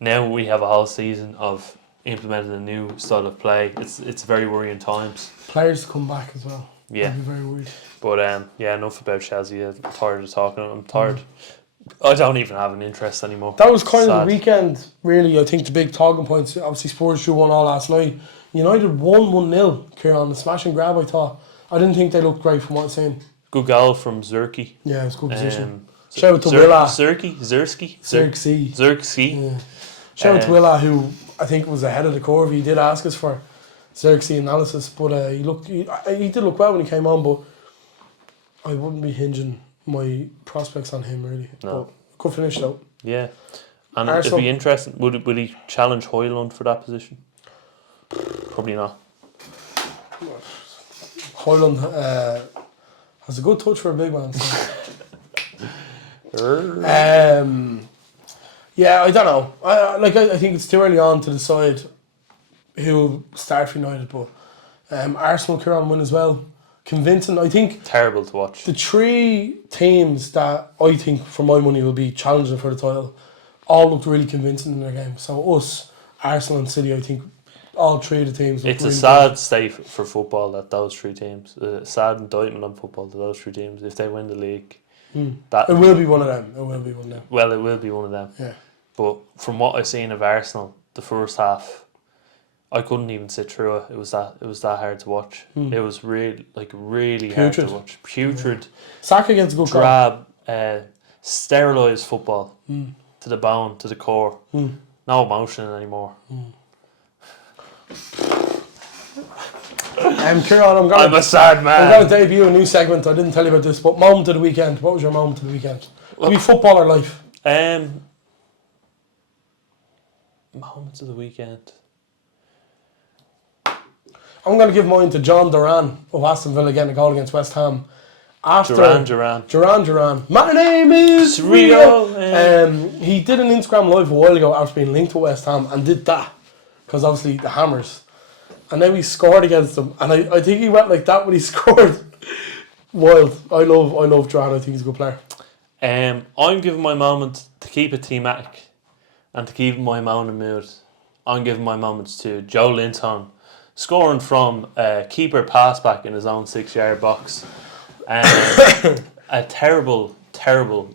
Now we have a whole season of implementing a new style of play. It's very worrying times. Players come back as well. Yeah. I'd be very worried. But enough about Chelsea. I'm tired of talking. I'm tired. I don't even have an interest anymore. That was kind of the weekend, really. I think the big talking points. Obviously, Spurs drew 1-1 last night. United won 1-0. Kieran, the smash and grab. I thought. I didn't think they looked great from what I've seen. Good goal from Zerki. Yeah, it was a good position. Shout out to Willa. Xerxes. Yeah. Shout out to Willa, who I think was ahead of the curve. He did ask us for Xerxes analysis, but he did look well when he came on. But I wouldn't be hinging my prospects on him really. No. But good finish though. Yeah. And Arsenal, it'd be interesting. Would he challenge Højlund for that position? Probably not. Højlund has a good touch for a big man. So. Yeah, I don't know. I think it's too early on to decide who will start for United, but Arsenal Kieran win as well. Convincing, I think. Terrible to watch. The three teams that I think, for my money, will be challenging for the title all looked really convincing in their game. So us, Arsenal and City, I think all three of the teams. It's really a sad state for football that those three teams. A sad indictment on football that those three teams, if they win the league, it will be one of them. Well, it will be one of them. Yeah. But from what I've seen of Arsenal, the first half, I couldn't even sit through it. It was that hard to watch. It was really hard to watch. Putrid. Yeah. Saka gets a good drab, sterilised football to the bone, to the core. No emotion anymore. Kieran, I'm a sad man. I'm going to debut a new segment. I didn't tell you about this, but moment of the weekend. What was your moment of the weekend? Maybe football or life? Moments of the weekend. I'm going to give mine to John Duran of Aston Villa getting a goal against West Ham. After Duran. My name is Rio. He did an Instagram live a while ago after being linked to West Ham and did that because obviously the Hammers. And now he scored against them, and I think he went like that when he scored. Wild. I love Duran. I think he's a good player. I'm giving my moment to keep it thematic and to keep my moment in mood. I'm giving my moments to Joe Linton, scoring from a keeper pass back in his own 6-yard box. A terrible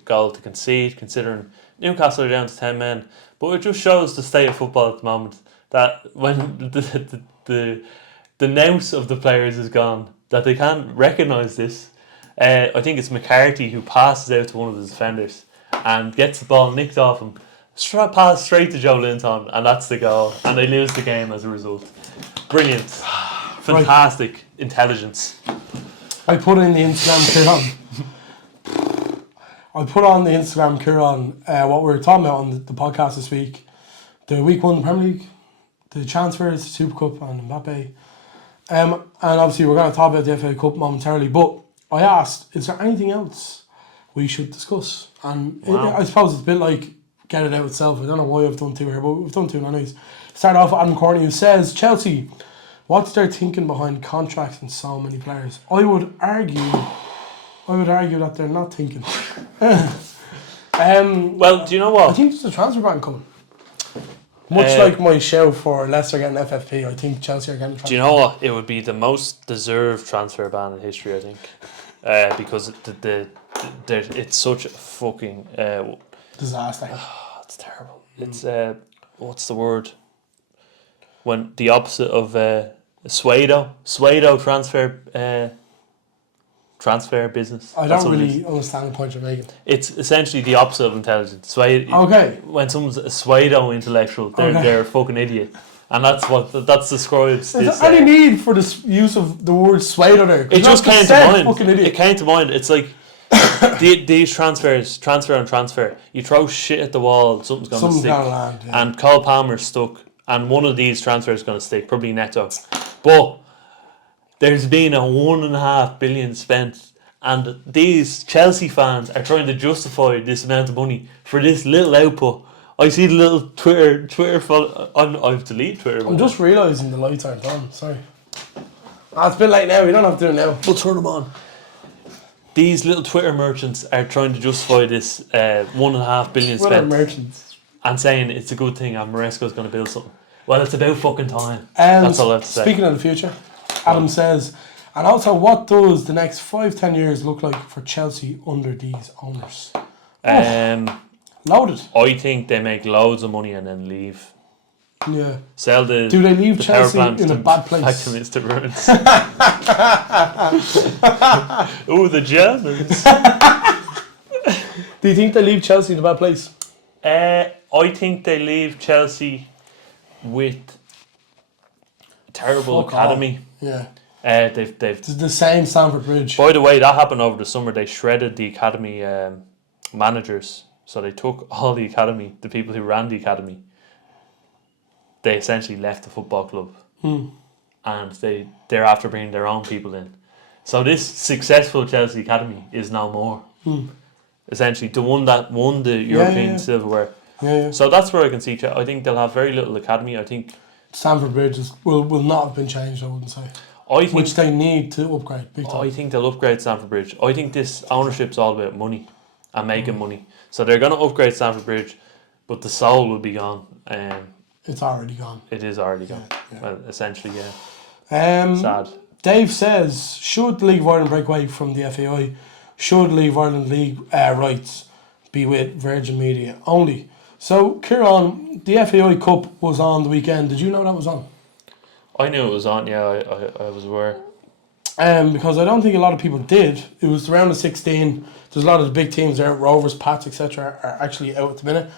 goal to concede, considering Newcastle are down to 10 men. But it just shows the state of football at the moment, that when the nous of the players is gone, that they can't recognise this. I think it's McCarthy who passes out to one of the defenders and gets the ball nicked off him, pass straight to Joe Linton, and that's the goal. And they lose the game as a result. Brilliant. Fantastic intelligence. I put in the Instagram Kieran. What we were talking about on the podcast this week. The week 1 Premier League, the transfers, Super Cup and Mbappe. And obviously we're going to talk about the FAI Cup momentarily, but I asked, is there anything else we should discuss? And I suppose it's a bit like get it out itself. I don't know why I've done 2 here, but we've done 2 anyways. Start off with Adam Corney, who says, Chelsea, what's their thinking behind contracts and so many players? I would argue that they're not thinking. Well, do you know what? I think there's a transfer ban coming. Much like my show for Leicester getting FFP, I think Chelsea are getting transfer. Do you know what? It would be the most deserved transfer ban in history, I think. Because it's such a fucking... disaster. It's terrible. It's, what's the word? When the opposite of pseudo transfer business. I don't really understand the point you're making. It's essentially the opposite of intelligence. Okay. When someone's a pseudo intellectual, they're a fucking idiot, and that describes. Is there any need for the use of the word pseudo there? It just came to mind. It came to mind. It's like these transfer. You throw shit at the wall, something's gonna stick. Land, yeah. And Cole Palmer's stuck, and one of these transfers is gonna stick, probably Neto, but. There's been a $1.5 billion spent, and these Chelsea fans are trying to justify this amount of money for this little output I see the little Twitter follow. I've deleted Twitter. I'm just realising the lights aren't on. Sorry. It's a bit late now. We don't have to do it now. We'll turn them on. These little Twitter merchants are trying to justify this 1.5 billion Twitter spent merchants. and saying it's a good thing and Maresco's going to build something. Well, it's about fucking time. That's all I have to say. Speaking of the future, Adam says, and also, what does the next 5-10 years look like for Chelsea under these owners? Loaded. I think they make loads of money and then leave. Yeah. Sell the. Do they leave Chelsea in a bad place? Back to Mr. Ruins. Ooh, the Germans. Do you think they leave Chelsea in a bad place? I think they leave Chelsea with a terrible academy. Yeah. They've It's the same Stamford Bridge. By the way, that happened over the summer. They shredded the academy managers. So they took all the academy, the people who ran the academy. They essentially left the football club, and they're after bringing their own people in. So this successful Chelsea academy is now more. Essentially, the one that won the European silverware. Yeah. So that's where I can see. I think they'll have very little academy. I think Stamford Bridge will not have been changed. I wouldn't say. Which they need to upgrade big time. I think they'll upgrade Stamford Bridge. I think this ownership's all about money and making money. So they're going to upgrade Stamford Bridge, but the soul will be gone. It's already gone. It is already gone. Yeah. Well, essentially, yeah. Sad. Dave says, should the League of Ireland break away from the FAI? Should League of Ireland league rights be with Virgin Media only? So, Kieran, the FAI Cup was on the weekend. Did you know that was on? I knew it was on, yeah. I was aware. Because I don't think a lot of people did. It was the round of 16. There's a lot of the big teams there. Rovers, Pats, etc. are actually out at the minute.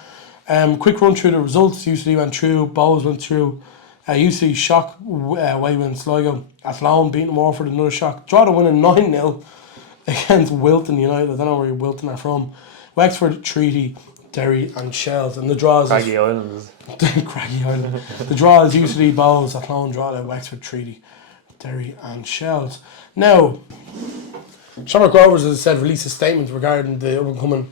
Quick run through the results. UCD went through. Bowes went through. UCD shock away win Sligo. Athlone beating Waterford, another shock. Drogheda winning 9-0 against Wilton United. I don't know where Wilton are from. Wexford, Treaty, Derry and Shells. And the draws Craggy Islands. Craggy Island. The draw is UCD, Bowes, Athlone, Drogheda, Wexford, Treaty, Derry and Shells. Now, Shamrock Rovers, as I said, released a statement regarding the upcoming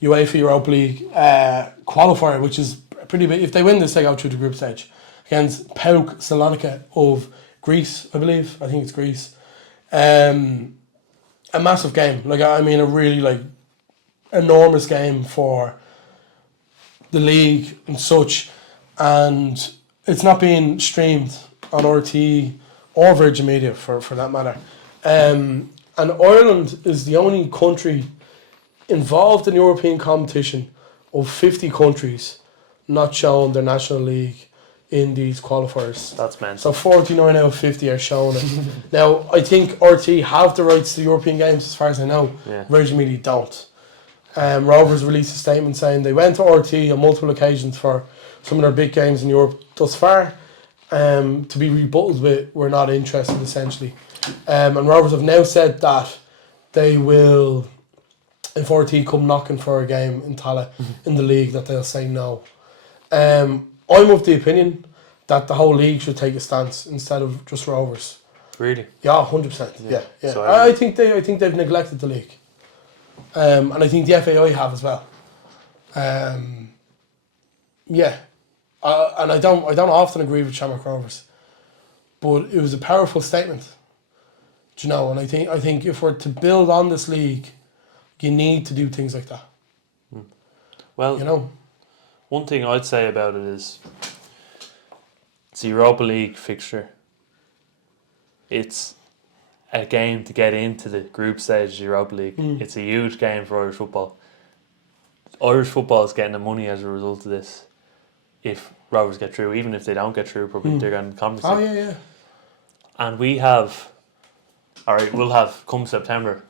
UEFA Europa League qualifier, which is pretty big. If they win this, they go through the group stage against PAOK Salonika of Greece, I believe. I think it's Greece. A massive game. A really enormous game for the league and such. And it's not being streamed on RT or Virgin Media for that matter. And Ireland is the only country involved in European competition of 50 countries not showing their national league in these qualifiers. That's mental. So 49 out of 50 are showing it. Now, I think RT have the rights to the European games as far as I know. Yeah. Virgin Media don't. Rovers released a statement saying they went to RT on multiple occasions for some of their big games in Europe thus far. To be rebutted with, we're not interested, essentially. And Rovers have now said that they will, if RT come knocking for a game in Tala in the league, that they'll say no. I'm of the opinion that the whole league should take a stance instead of just Rovers. Really? Yeah, 100%. Yeah. So I think they've neglected the league, and I think the FAI have as well. Yeah, and I don't often agree with Shamrock Rovers, but it was a powerful statement. Do you know? And I think if we're to build on this league, you need to do things like that. Well, you know. One thing I'd say about it is it's the Europa League fixture. It's a game to get into the group stage of the Europa League. It's a huge game for Irish football. Irish football is getting the money as a result of this. If Rovers get through, even if they don't get through, probably they're going to Conference League. Oh, yeah. And we'll have, come September,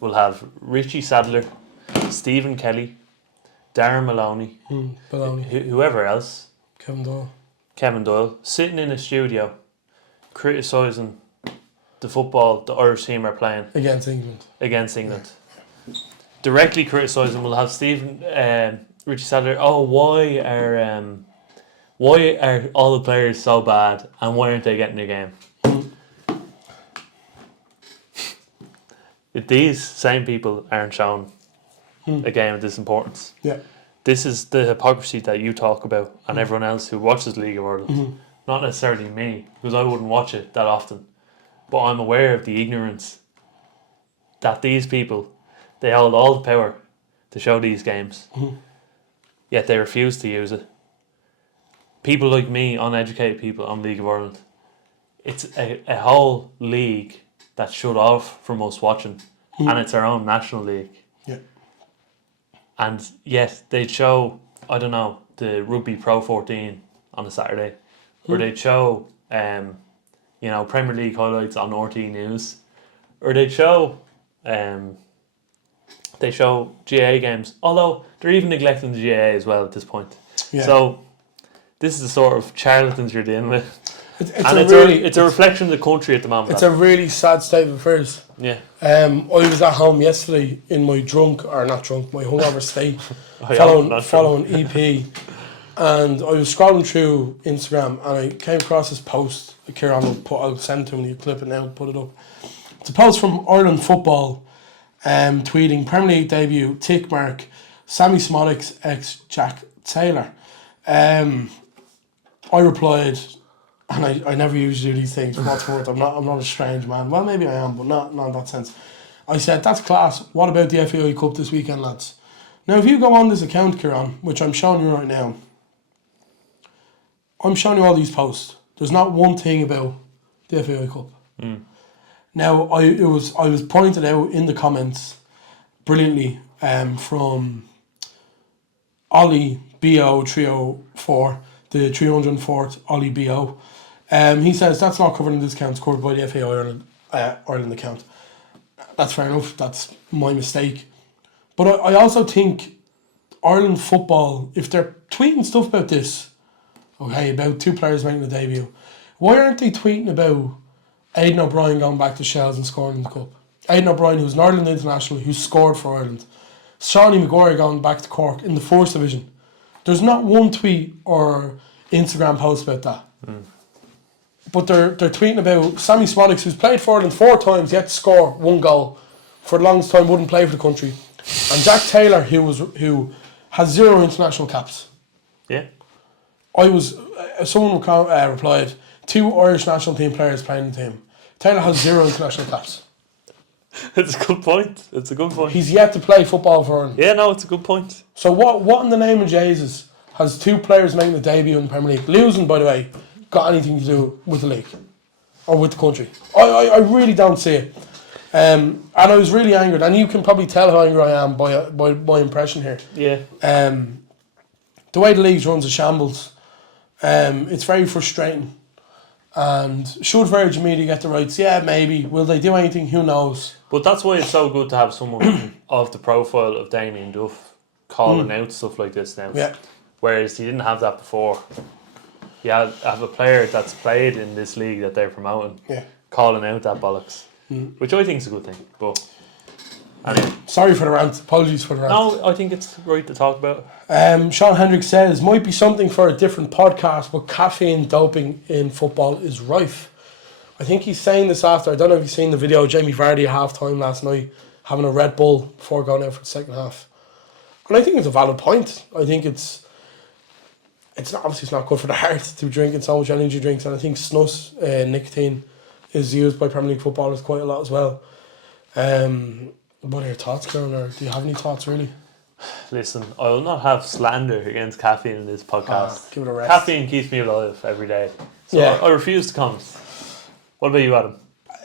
we'll have Richie Sadler, Stephen Kelly, Darren Maloney, whoever else, Kevin Doyle, sitting in a studio, criticising the football the Irish team are playing against England. Yeah. Directly criticising. We'll have Richie Sadler. Oh, why are all the players so bad, and why aren't they getting their game? If these same people aren't shown a game of this importance, this is the hypocrisy that you talk about and everyone else who watches League of Ireland. Not necessarily me, because I wouldn't watch it that often. But I'm aware of the ignorance that these people, they hold all the power to show these games, yet they refuse to use it. People like me, uneducated people on League of Ireland, it's a whole league that's shut off from us watching, and it's our own national league. Yeah. And yet they'd show, I don't know, the Rugby Pro 14 on a Saturday, or they'd show, Premier League highlights on RT News, or they'd show, GAA games. Although they're even neglecting the GAA as well at this point. Yeah. So this is the sort of charlatans you're dealing with. It's a reflection of the country at the moment. It's a really sad state of affairs. Yeah. I was at home yesterday in my my hungover state, following EP, and I was scrolling through Instagram and I came across this post. Kieran I'll send it to him. You clip it now, put it up. It's a post from Ireland Football, tweeting Premier League debut tick mark, Sammy Smollick's ex Jack Taylor. I replied. And I never usually do these things. What's worth? I'm not a strange man. Well, maybe I am, but not in that sense. I said, that's class. What about the FAI Cup this weekend, lads? Now, if you go on this account, Kieran, which I'm showing you right now, I'm showing you all these posts. There's not one thing about the FAI Cup. Now, I was pointed out in the comments brilliantly from Ollie BO 304, the 304th Ollie BO. He says that's not covered in this account, it's covered by the FAI Ireland account. That's fair enough, that's my mistake. But I also think Ireland football, if they're tweeting stuff about this, okay, about two players making the debut, why aren't they tweeting about Aidan O'Brien going back to Shells and scoring in the Cup? Aidan O'Brien, who's an Ireland international, who scored for Ireland. Shawnee Maguire going back to Cork in the 4th division. There's not one tweet or Instagram post about that. But they're tweeting about Sammy Smollick, who's played for Ireland 4 times, yet to score 1 goal. For the longest time, wouldn't play for the country. And Jack Taylor, who has 0 international caps. Yeah. Someone replied, 2 Irish national team players playing in the team. Taylor has 0 international caps. It's a good point. He's yet to play football for Ireland. Yeah, no, it's a good point. So what in the name of Jesus has 2 players making the debut in the Premier League? Losing, by the way, got anything to do with the league or with the country? I really don't see it. And I was really angry, and you can probably tell how angry I am by my impression here. Yeah. The way the league runs a shambles. It's very frustrating. And should Virgin Media get the rights? Yeah, maybe. Will they do anything? Who knows? But that's why it's so good to have someone of the profile of Damien Duff calling out stuff like this now. Yeah. Whereas he didn't have that before. You have a player that's played in this league that they're promoting, calling out that bollocks, which I think is a good thing. But anyway. Sorry for the rant. Apologies for the rant. No, I think it's right to talk about. Sean Hendrick says, might be something for a different podcast, but caffeine doping in football is rife. I think he's saying this after, I don't know if you've seen the video, Jamie Vardy at half-time last night, having a Red Bull before going out for the second half. And I think it's a valid point. I think it's obviously it's not good for the heart to be drinking so much energy drinks, and I think snus, nicotine, is used by Premier League footballers quite a lot as well. What are your thoughts, Kieran, or do you have any thoughts really? Listen, I will not have slander against caffeine in this podcast. Give it a rest. Caffeine keeps me alive every day. So I refuse to comment. What about you, Adam?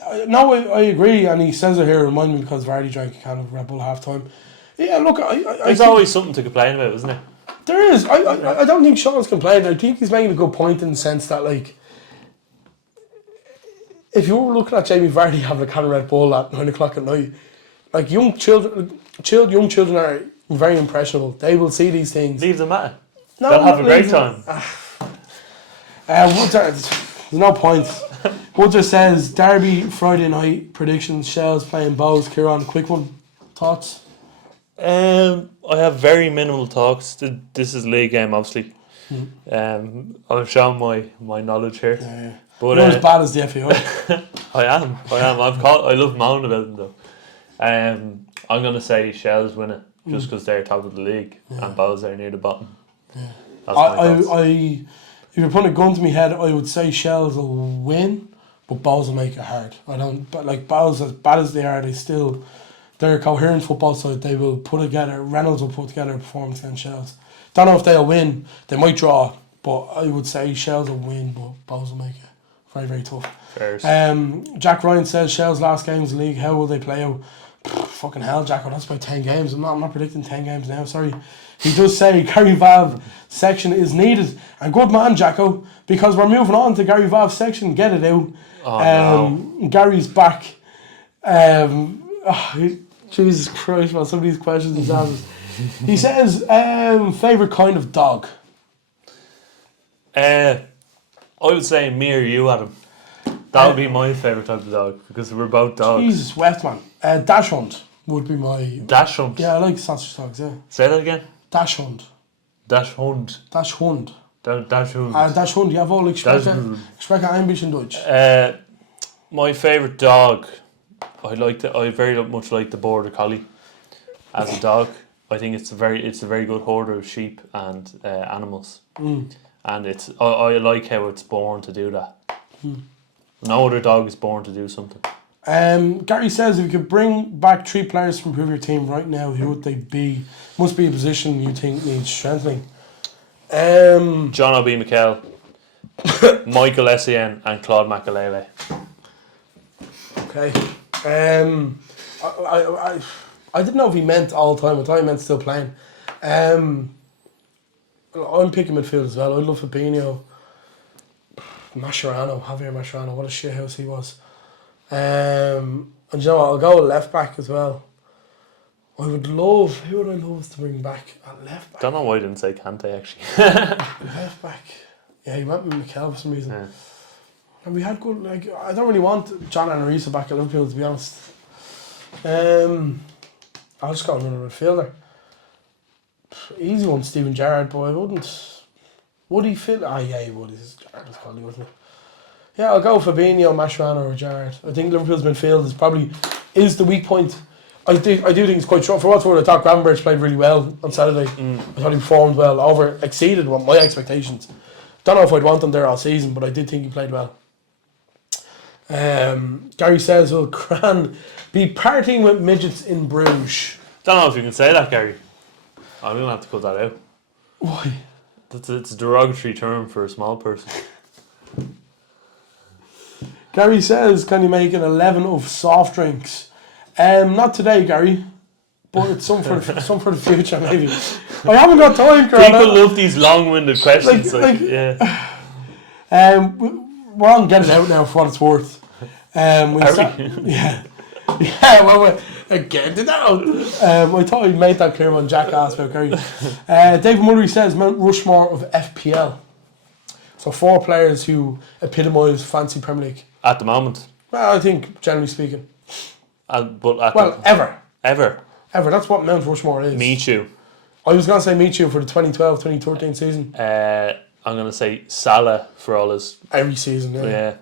I agree, and he says it here, remind me, because Vardy drank a can of Red Bull at half time. Yeah, look, there's always something to complain about, isn't there? There is. I don't think Sean's complaining. I think he's making a good point in the sense that, like, if you were looking at Jamie Vardy having a can of Red Bull at 9 o'clock at night, like, young children are very impressionable. They will see these things. Leaves them matter. No, they'll have a great time. There's no point. Woodger says, Derby Friday night predictions, Shells playing Bows. Kieran, quick one. Thoughts? I have very minimal talks. This is a league game, obviously. I'm showing my knowledge here. Yeah. But you're as bad as the FAI. I am. I love moaning about them though. I'm gonna say Shells win it just because they're top of the league and Bowes are near the bottom. Yeah. That's my thoughts. If you're putting a gun to my head, I would say Shells will win, but Bowes will make it hard. But like Bowes, as bad as they are, they're a coherent football side. They will put together. Reynolds will put together a performance against Shells. Don't know if they'll win. They might draw, but I would say Shells will win, but Bowes will make it very, very tough. Fairs. Jack Ryan says Shells' last games in the league. How will they play out? Fucking hell, Jacko. That's about 10 games. I'm not predicting 10 games now. Sorry. He does say Gary Vav section is needed, and good man, Jacko, because we're moving on to Gary Vav's section. Get it out. No. Gary's back. Jesus Christ, man! Some of these questions and answers. He says, favorite kind of dog. I would say me or you, Adam. That would be my favourite type of dog because we're both dogs. Jesus, wet man. Dachshund would be my. Dachshund. Yeah, I like sausage dogs. Yeah. Say that again. Dachshund. Dachshund. Dachshund. Dachshund. Dachshund, jawohl, ich spreche ein bisschen Deutsch. My favourite dog, I very much like the Border Collie as a dog. I think it's a very good hoarder of sheep and animals. And I like how it's born to do that. No other dog is born to do something. Gary says if you could bring back 3 players to improve your team right now, who would they be? Must be a position you think needs strengthening. John O'B. McKell, Michael Essien and Claude Makalele. Okay. I didn't know if he meant all time. I thought he meant still playing. I'm picking midfield as well. I love Fabinho. Javier Mascherano. What a shithouse he was. And you know what? I'll go with left back as well. Who would I love to bring back at left back? Don't know why I didn't say Kante actually. Left back. Yeah, he went with Mikel for some reason. Yeah. And we had good, I don't really want John Anarisa back at Liverpool, to be honest. I'll just go another midfielder. Easy one, Steven Gerrard, but I wouldn't. Would he fit? Yeah, he would. He's Gerrard's quality, wasn't it? Yeah, I'll go Fabinho, Mascherano or Gerrard. I think Liverpool's midfield is the weak point. I do think it's quite strong. For what's worth, I thought Gravenberch played really well on Saturday. I thought he performed well, exceeded what my expectations. Don't know if I'd want him there all season, but I did think he played well. Gary says, will Cran be partying with midgets in Bruges? Don't know if you can say that, Gary. I'm going to have to cut that out. Why? It's a derogatory term for a small person. Gary says, can you make an 11 of soft drinks? Not today, Gary, but it's some for the future, maybe. I haven't got time, Cran. People love these long-winded questions. Yeah. We're on Get It Out now for what it's worth. Yeah. Yeah, well, Get It Out. I thought I made that clear when Jack asked about Gary. David Mullery says Mount Rushmore of FPL. So 4 players who epitomise fancy Premier League. At the moment? Well, I think, generally speaking. Ever. Ever. That's what Mount Rushmore is. Michu. I was going to say Michu for the 2012-2013 season. I'm going to say Salah for all his... Every season, yeah.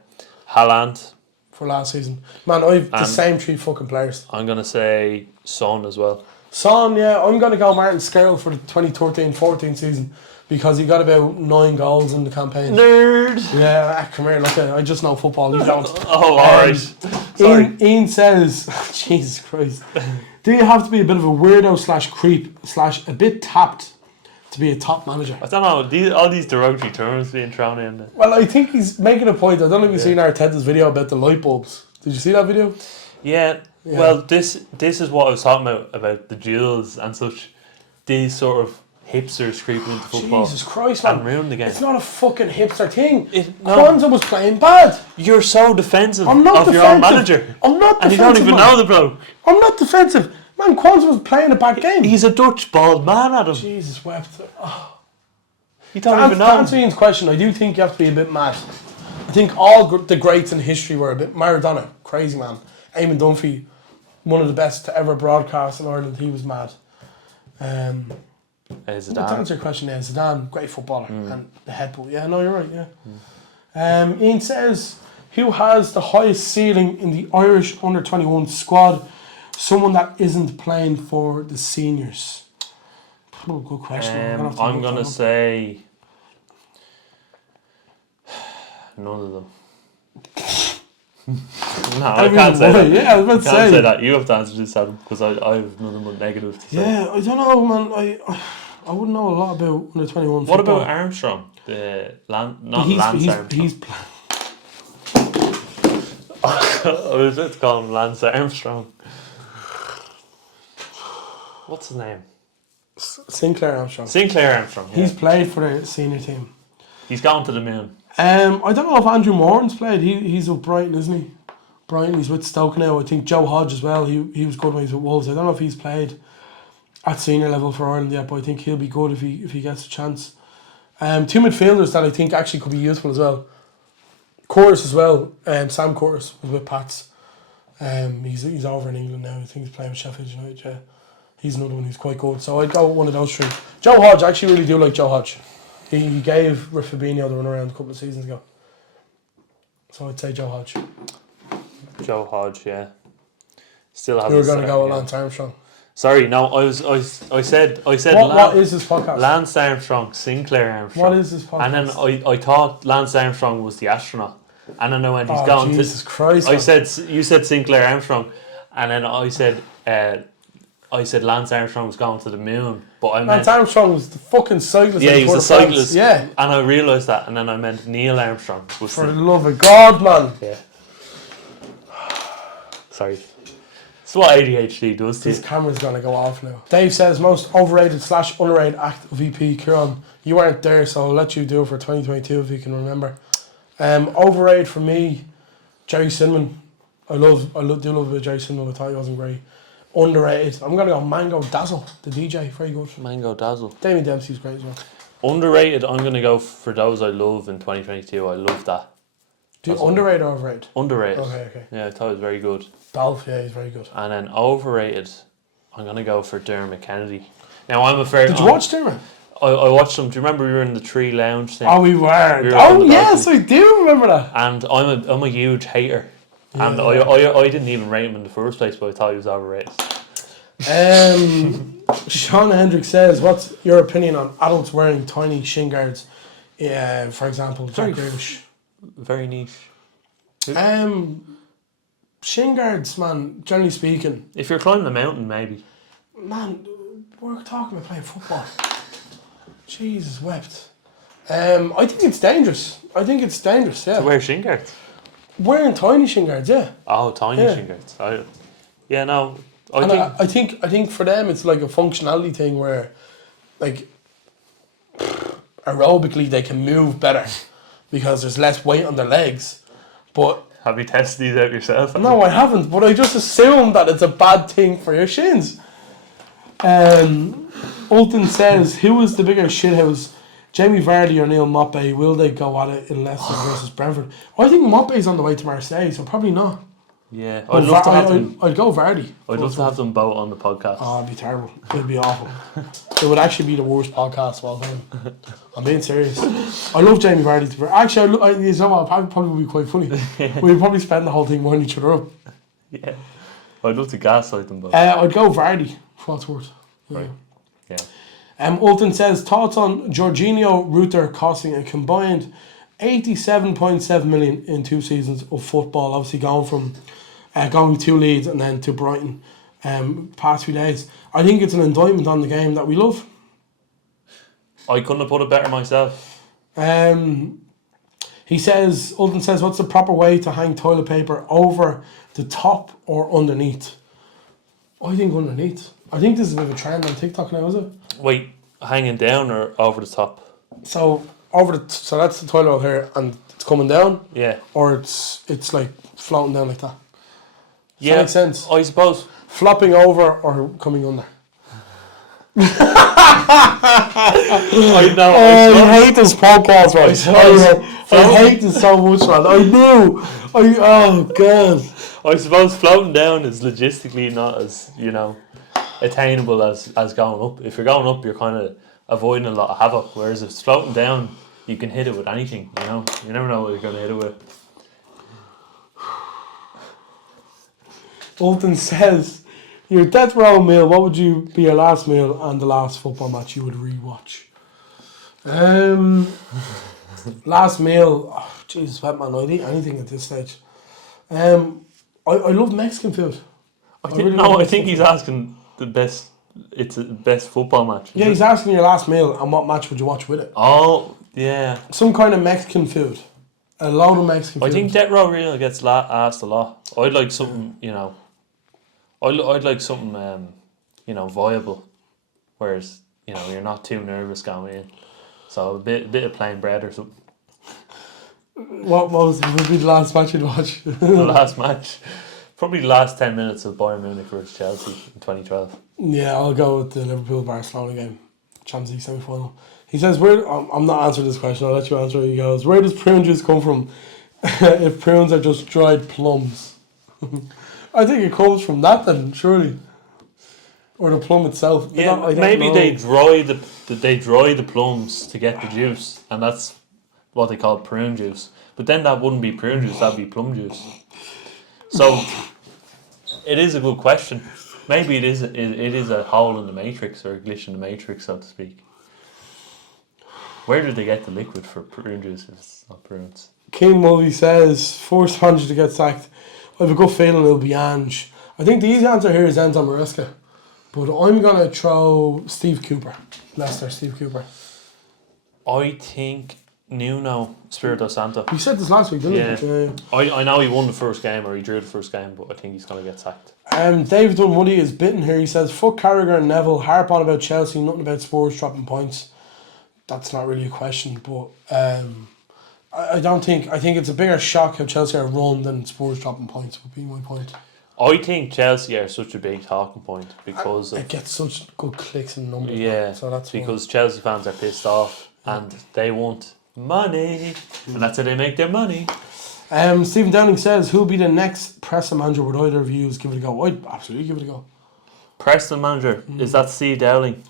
Haaland. For last season. Man, I've the same 3 fucking players. I'm going to say Son as well. Son, yeah. I'm going to go Martin Skerrill for the 2013-14 season because he got about 9 goals in the campaign. Nerd! Yeah, come here, look, I just know football, you don't. Oh, alright. Sorry. Ian says, Jesus Christ, do you have to be a bit of a weirdo / creep / a bit tapped to be a top manager? I don't know, all these derogatory terms being thrown in there. Well, I think he's making a point. I don't know if you've seen Arteta's video about the light bulbs. Did you see that video? Yeah. Well, this is what I was talking about the jewels and such. These sort of hipsters creeping into football. Jesus Christ, man. And ruining the game. It's not a fucking hipster thing. Kwanzaa was playing bad. You're so defensive of your own manager. I'm not defensive. And you don't even know the bloke. I'm not defensive. Man, Kwanzaa was playing a bad game. He's a Dutch bald man, Adam. Jesus wept. Oh. You don't even know. To answer Ian's question, I do think you have to be a bit mad. I think all the greats in history were a bit... Maradona, crazy man. Eamon Dunphy, one of the best to ever broadcast in Ireland, he was mad. Zidane. To answer your question, Zidane, great footballer, and the head pull. Yeah, no, you're right, yeah. Ian says, who has the highest ceiling in the Irish under-21 squad? Someone that isn't playing for the seniors. Oh, good question. I'm going to say none of them. No, I can't say that. Yeah, I was about to say that. You have to answer this, Adam, because I have nothing but negative to say. Yeah, I don't know, man. I wouldn't know a lot about under 21 What football. about Armstrong? Lance Armstrong. He's I was about to call him Lance Armstrong. What's his name? Sinclair Armstrong. Sinclair Armstrong. Yeah. He's played for the senior team. He's gone to the moon. I don't know if Andrew Moran's played. He's with Brighton, isn't he? Brighton, he's with Stoke now. I think Joe Hodge as well. He was good when he was with Wolves. I don't know if he's played at senior level for Ireland yet, but I think he'll be good if he gets a chance. Two midfielders that I think actually could be useful as well. Corus as well. Sam Corus was with Pats. He's over in England now. I think he's playing with Sheffield United. Yeah, he's another one who's quite good. So I'd go with one of those three. Joe Hodge, I actually really do like Joe Hodge. He gave Fabinho the run around a couple of seasons ago. So I'd say Joe Hodge. Joe Hodge, yeah. Still have. You were going to go with Lance Armstrong. Sorry, no. I said. What is this podcast? Lance Armstrong, Sinclair Armstrong. What is this podcast? And then I thought Lance Armstrong was the astronaut, and then I went, he's gone. Jesus Christ! You said Sinclair Armstrong, and then I said Lance Armstrong was going to the moon, but I meant Lance Armstrong was the fucking cyclist. Yeah, he was a cyclist. Yeah, and I realised that, and then I meant Neil Armstrong. For the love of God, man. Yeah. Sorry. It's what ADHD does to you. This camera's going to go off now. Dave says, most overrated/underrated act of EP. Kieran, you weren't there, so I'll let you do it for 2022 if you can remember. Overrated for me, Jerry Cinnamon. I do love a bit of Jerry Cinnamon. I thought he wasn't great. Underrated, I'm going to go Mango Dazzle, the DJ. Very good. Mango Dazzle. Damien Dempsey's great as well. Underrated, I'm going to go for those I love in 2022. I love that. Underrated or overrated? Underrated. Okay. Yeah, I thought it was very good. Dolph, yeah, he's very good. And then overrated, I'm going to go for Dermot Kennedy. Now, I'm a fair... Did you watch Dermot? I watched them. Do you remember we were in the Tree Lounge thing? Oh, we were. Yes, I do remember that. And I'm a huge hater. Yeah, and I didn't even rate him in the first place, but I thought he was overrated. Sean Hendrick says, what's your opinion on adults wearing tiny shin guards? For example, Jack Grealish. Very niche. Shin guards, man, generally speaking. If you're climbing a mountain, maybe. Man, we're talking about playing football. Jesus wept. I think it's dangerous. Yeah. To wear shin guards? Wearing tiny shin guards, yeah. Oh, tiny shin guards. I think for them it's like a functionality thing where, like, aerobically they can move better because there's less weight on their legs. But have you tested these out yourself? No, I haven't. But I just assume that it's a bad thing for your shins. Ulton says, who is the bigger shithouse, Jamie Vardy or Neil Maupay? Will they go at it in Leicester versus Brentford? I think Maupay's on the way to Marseille, so probably not. Yeah, I'd go Vardy. I'd love to have them both on the podcast. Oh, it'd be terrible. It'd be awful. It would actually be the worst podcast of all time. I'm being serious. I love Jamie Vardy. Actually, probably would be quite funny. We'd probably spend the whole thing winding each other up. Yeah. I'd love to gaslight them both. I'd go Vardy, for what's worth. Right. Yeah. Ulton says, thoughts on Jorginho Rutter costing a combined 87.7 million in 2 seasons of football, obviously going to Leeds and then to Brighton past few days. I think it's an indictment on the game that we love. I couldn't have put it better myself. He says, Ulton says, what's the proper way to hang toilet paper, over the top or underneath? I think underneath. I think this is a bit of a trend on TikTok now, is it? Wait, hanging down or over the top? So so that's the toilet over here and it's coming down? Yeah. Or it's like floating down like that? Does that make sense? I suppose. Flopping over or coming under? I know. I hate this podcast, right? I hate this so much, man. I knew. Oh, God. I suppose floating down is logistically not as, attainable as going up. If you're going up, you're kind of avoiding a lot of havoc. Whereas if it's floating down, you can hit it with anything, You never know what you're going to hit it with. Ulton says, Your death row meal, what would you be your last meal and the last football match you would rewatch? Last meal, Jesus, man, I'd eat anything at this stage. I love Mexican food. I think he's asking the best. It's the best football match. Yeah, he's asking your last meal and what match would you watch with it? Oh, yeah. Some kind of Mexican food. A load of Mexican food. I think death row meal gets asked a lot. I'd like something, I'd like something, viable. Whereas, you're not too nervous going in. So a bit of plain bread or something. What would be the last match you'd watch? The last match? Probably the last 10 minutes of Bayern Munich versus Chelsea in 2012. Yeah, I'll go with the Liverpool-Barcelona game. Champions League semi-final. He says, I'm not answering this question, I'll let you answer it. He goes, where does prune juice come from if prunes are just dried plums? I think it comes from that then, surely. Or the plum itself. Yeah, maybe they dry the plums to get the juice, and that's what they call prune juice. But then that wouldn't be prune juice, that'd be plum juice. So it is a good question. Maybe it is a hole in the matrix or a glitch in the matrix, so to speak. Where did they get the liquid for prune juice if it's not prunes? King Mulvey says, force Ange to get sacked. I have a good feeling it'll be Ange. I think the easy answer here is Enzo Maresca. But I'm going to throw Steve Cooper. Leicester, Steve Cooper. I think Nuno Espirito Santo. We said this last week, didn't we? Yeah. I know he won the first game or he drew the first game, but I think he's going to get sacked. David Dunwoody is bitten here. He says, fuck Carragher and Neville, harp on about Chelsea, nothing about Spurs dropping points. That's not really a question, but I think it's a bigger shock how Chelsea are run than Spurs dropping points, would be my point. I think Chelsea are such a big talking point because it gets such good clicks and numbers. Yeah, so that's because Chelsea fans are pissed off and they want money, and that's how they make their money. Stephen Downing says, who'll be the next Preston manager? Would either of you give it a go? I'd absolutely give it a go. Preston manager? Is that Steve Dowling?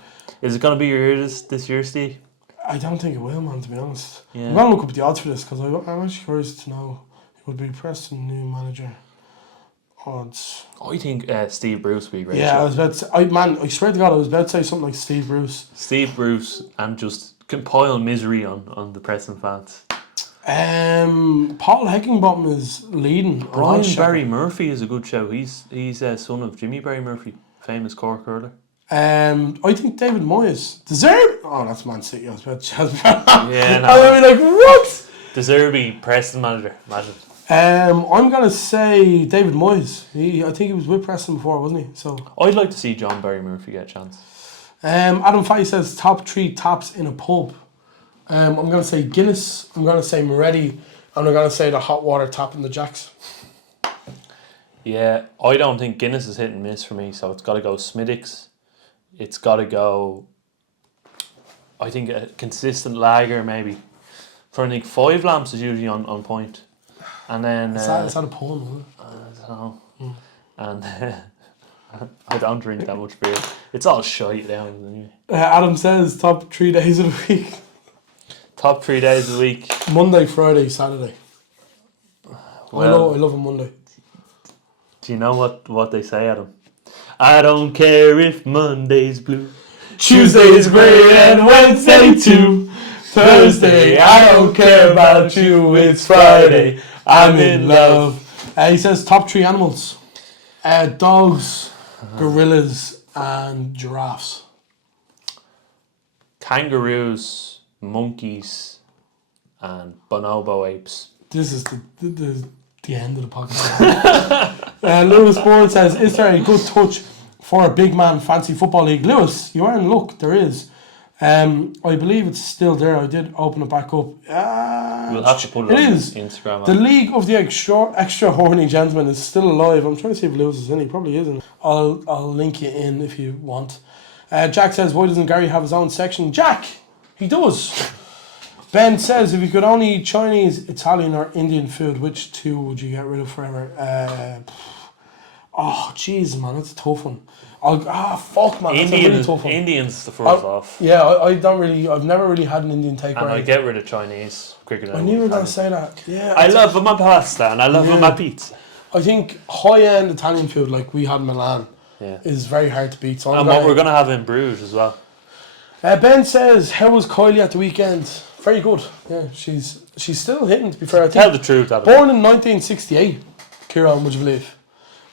Is it going to be your year this year, Steve? I don't think it will, man, to be honest. Yeah. I'm going to look up the odds for this because I'm actually curious to know who would be Preston new manager. Odds. I think Steve Bruce would be great. Yeah, I was about to say, I swear to God, I was about to say something like Steve Bruce. Steve Bruce and just compile misery on the Preston fans. Paul Heckingbottom is leading. Brian Barry Murphy is a good show. He's son of Jimmy Barry Murphy, famous Cork hurler. I think David Moyes. Oh, that's Man City. I was about to yeah, no. I mean, like, what? De Zerbi, Preston manager. Imagine. I'm gonna say David Moyes. I think he was with Preston before, wasn't he? So I'd like to see John Barry Murphy get a chance. Adam Fatty says top 3 taps in a pub. I'm gonna say Guinness. I'm gonna say Moretti, and I'm gonna say the hot water tap in the Jacks. Yeah, I don't think Guinness is hit and miss for me, so it's got to go Smittix. It's got to go, I think, a consistent lager maybe. For I think 5 lamps is usually on point. And then... Is that a poem, isn't it? I don't know. And I don't drink that much beer. It's all shite down anyway. Adam says top 3 days of the week. Top 3 days of the week. Monday, Friday, Saturday. Well, I love a Monday. Do you know what they say, Adam? I don't care if Monday's blue, Tuesday's grey and Wednesday too. Thursday, I don't care about you, it's Friday, I'm in love. He says top 3 animals. Dogs, gorillas and giraffes. Kangaroos, monkeys and bonobo apes. This is the end of the podcast. Lewis Bourne says, is there a good touch for a big man fancy football league? Lewis, you are in luck. There is. I believe it's still there. I did open it back up. We'll have to put it on Instagram. The League of the Extra Horny Gentlemen is still alive. I'm trying to see if Lewis is in. He probably isn't. I'll link you in if you want. Jack says, why doesn't Gary have his own section? Jack, he does. Ben says, if you could only eat Chinese, Italian or Indian food, which 2 would you get rid of forever? Jeez, man, that's a tough one. Fuck, man, that's a really tough one. Indian's the first off. Yeah, I've never really had an Indian takeaway. And I get rid of Chinese quicker than I knew you were going to say that. Yeah. I love my pasta and I love my pizza. I think high-end Italian food, like we had in Milan, is very hard to beat. So and what we're going to have in Bruges as well. Ben says, how was Kylie at the weekend? Very good. Yeah, she's still hitting, to be fair. I think. Tell the truth, Adam. Born in 1968, Kieran, would you believe?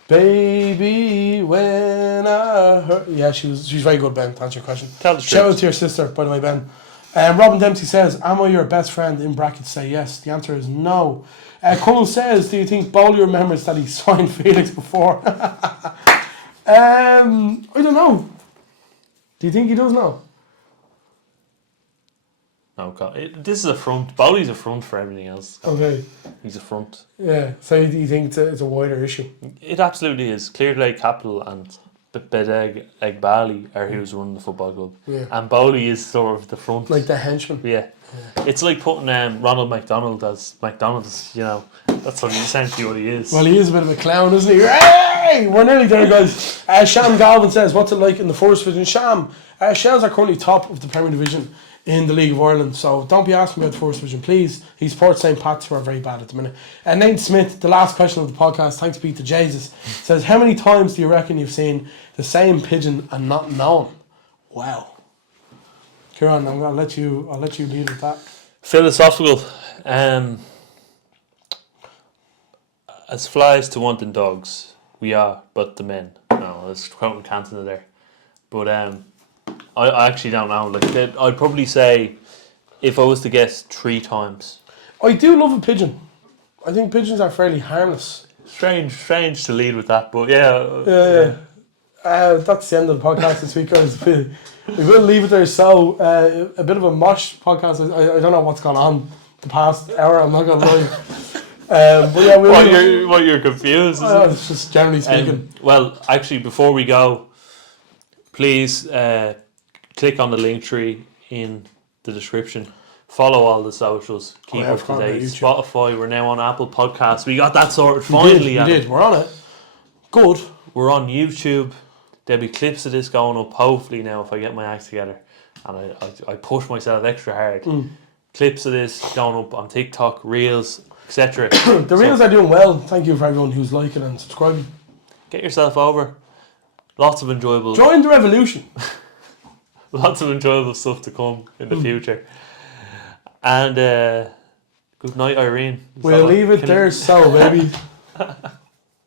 Baby, when I heard... Yeah, she's very good, Ben, to answer your question. Tell the truth. Shout out to your sister, by the way, Ben. Robin Dempsey says, am I your best friend? In brackets, say yes. The answer is no. Cole says, do you think Bowley remembers that he signed Felix before? I don't know. Do you think he does know? No, God. This is a front. Bowley's a front for everything else. Okay. He's a front. Yeah, so do you think it's a wider issue? It absolutely is. Clear Lake Capital and Bedeg Bali are who's running the football club. Yeah. And Bowley is sort of the front. Like the henchman. Yeah. It's like putting Ronald McDonald as McDonald's, you know. That's essentially what he is. Well, he is a bit of a clown, isn't he? Hey! We're nearly there, guys. Sham Galvin says, what's it like in the first division? Sham, Shells are currently top of the Premier Division in the League of Ireland, so don't be asking about the first division, please. He supports St. Pat's, who are very bad at the minute. And Nate Smith, the last question of the podcast, thanks be to Jesus, says, how many times do you reckon you've seen the same pigeon and not known? Wow. Kieran, I'll let you lead with that. Philosophical. As flies to wanton dogs, we are but the men. No, there's quoting Cantona there. But I actually don't know. Like I'd probably say, if I was to guess, 3 times. I do love a pigeon. I think pigeons are fairly harmless. Strange to lead with that, but yeah. That's the end of the podcast this week, guys. We will leave it there. So, a bit of a mosh podcast. I don't know what's gone on the past hour. I'm not gonna lie. But yeah, what you're confused. It's just generally speaking. Well, actually, before we go, please click on the link tree in the description. Follow all the socials. Keep up to date. Spotify. We're now on Apple Podcasts. We got that sorted finally. We did. We're on it. Good. We're on YouTube. There'll be clips of this going up. Hopefully now, if I get my act together, and I push myself extra hard. Clips of this going up on TikTok, Reels, etc. The Reels are doing well. Thank you for everyone who's liking and subscribing. Get yourself over. Lots of enjoyable. Join the revolution. Lots of enjoyable stuff to come in the future. And good night, Irene. We'll leave it there, so baby.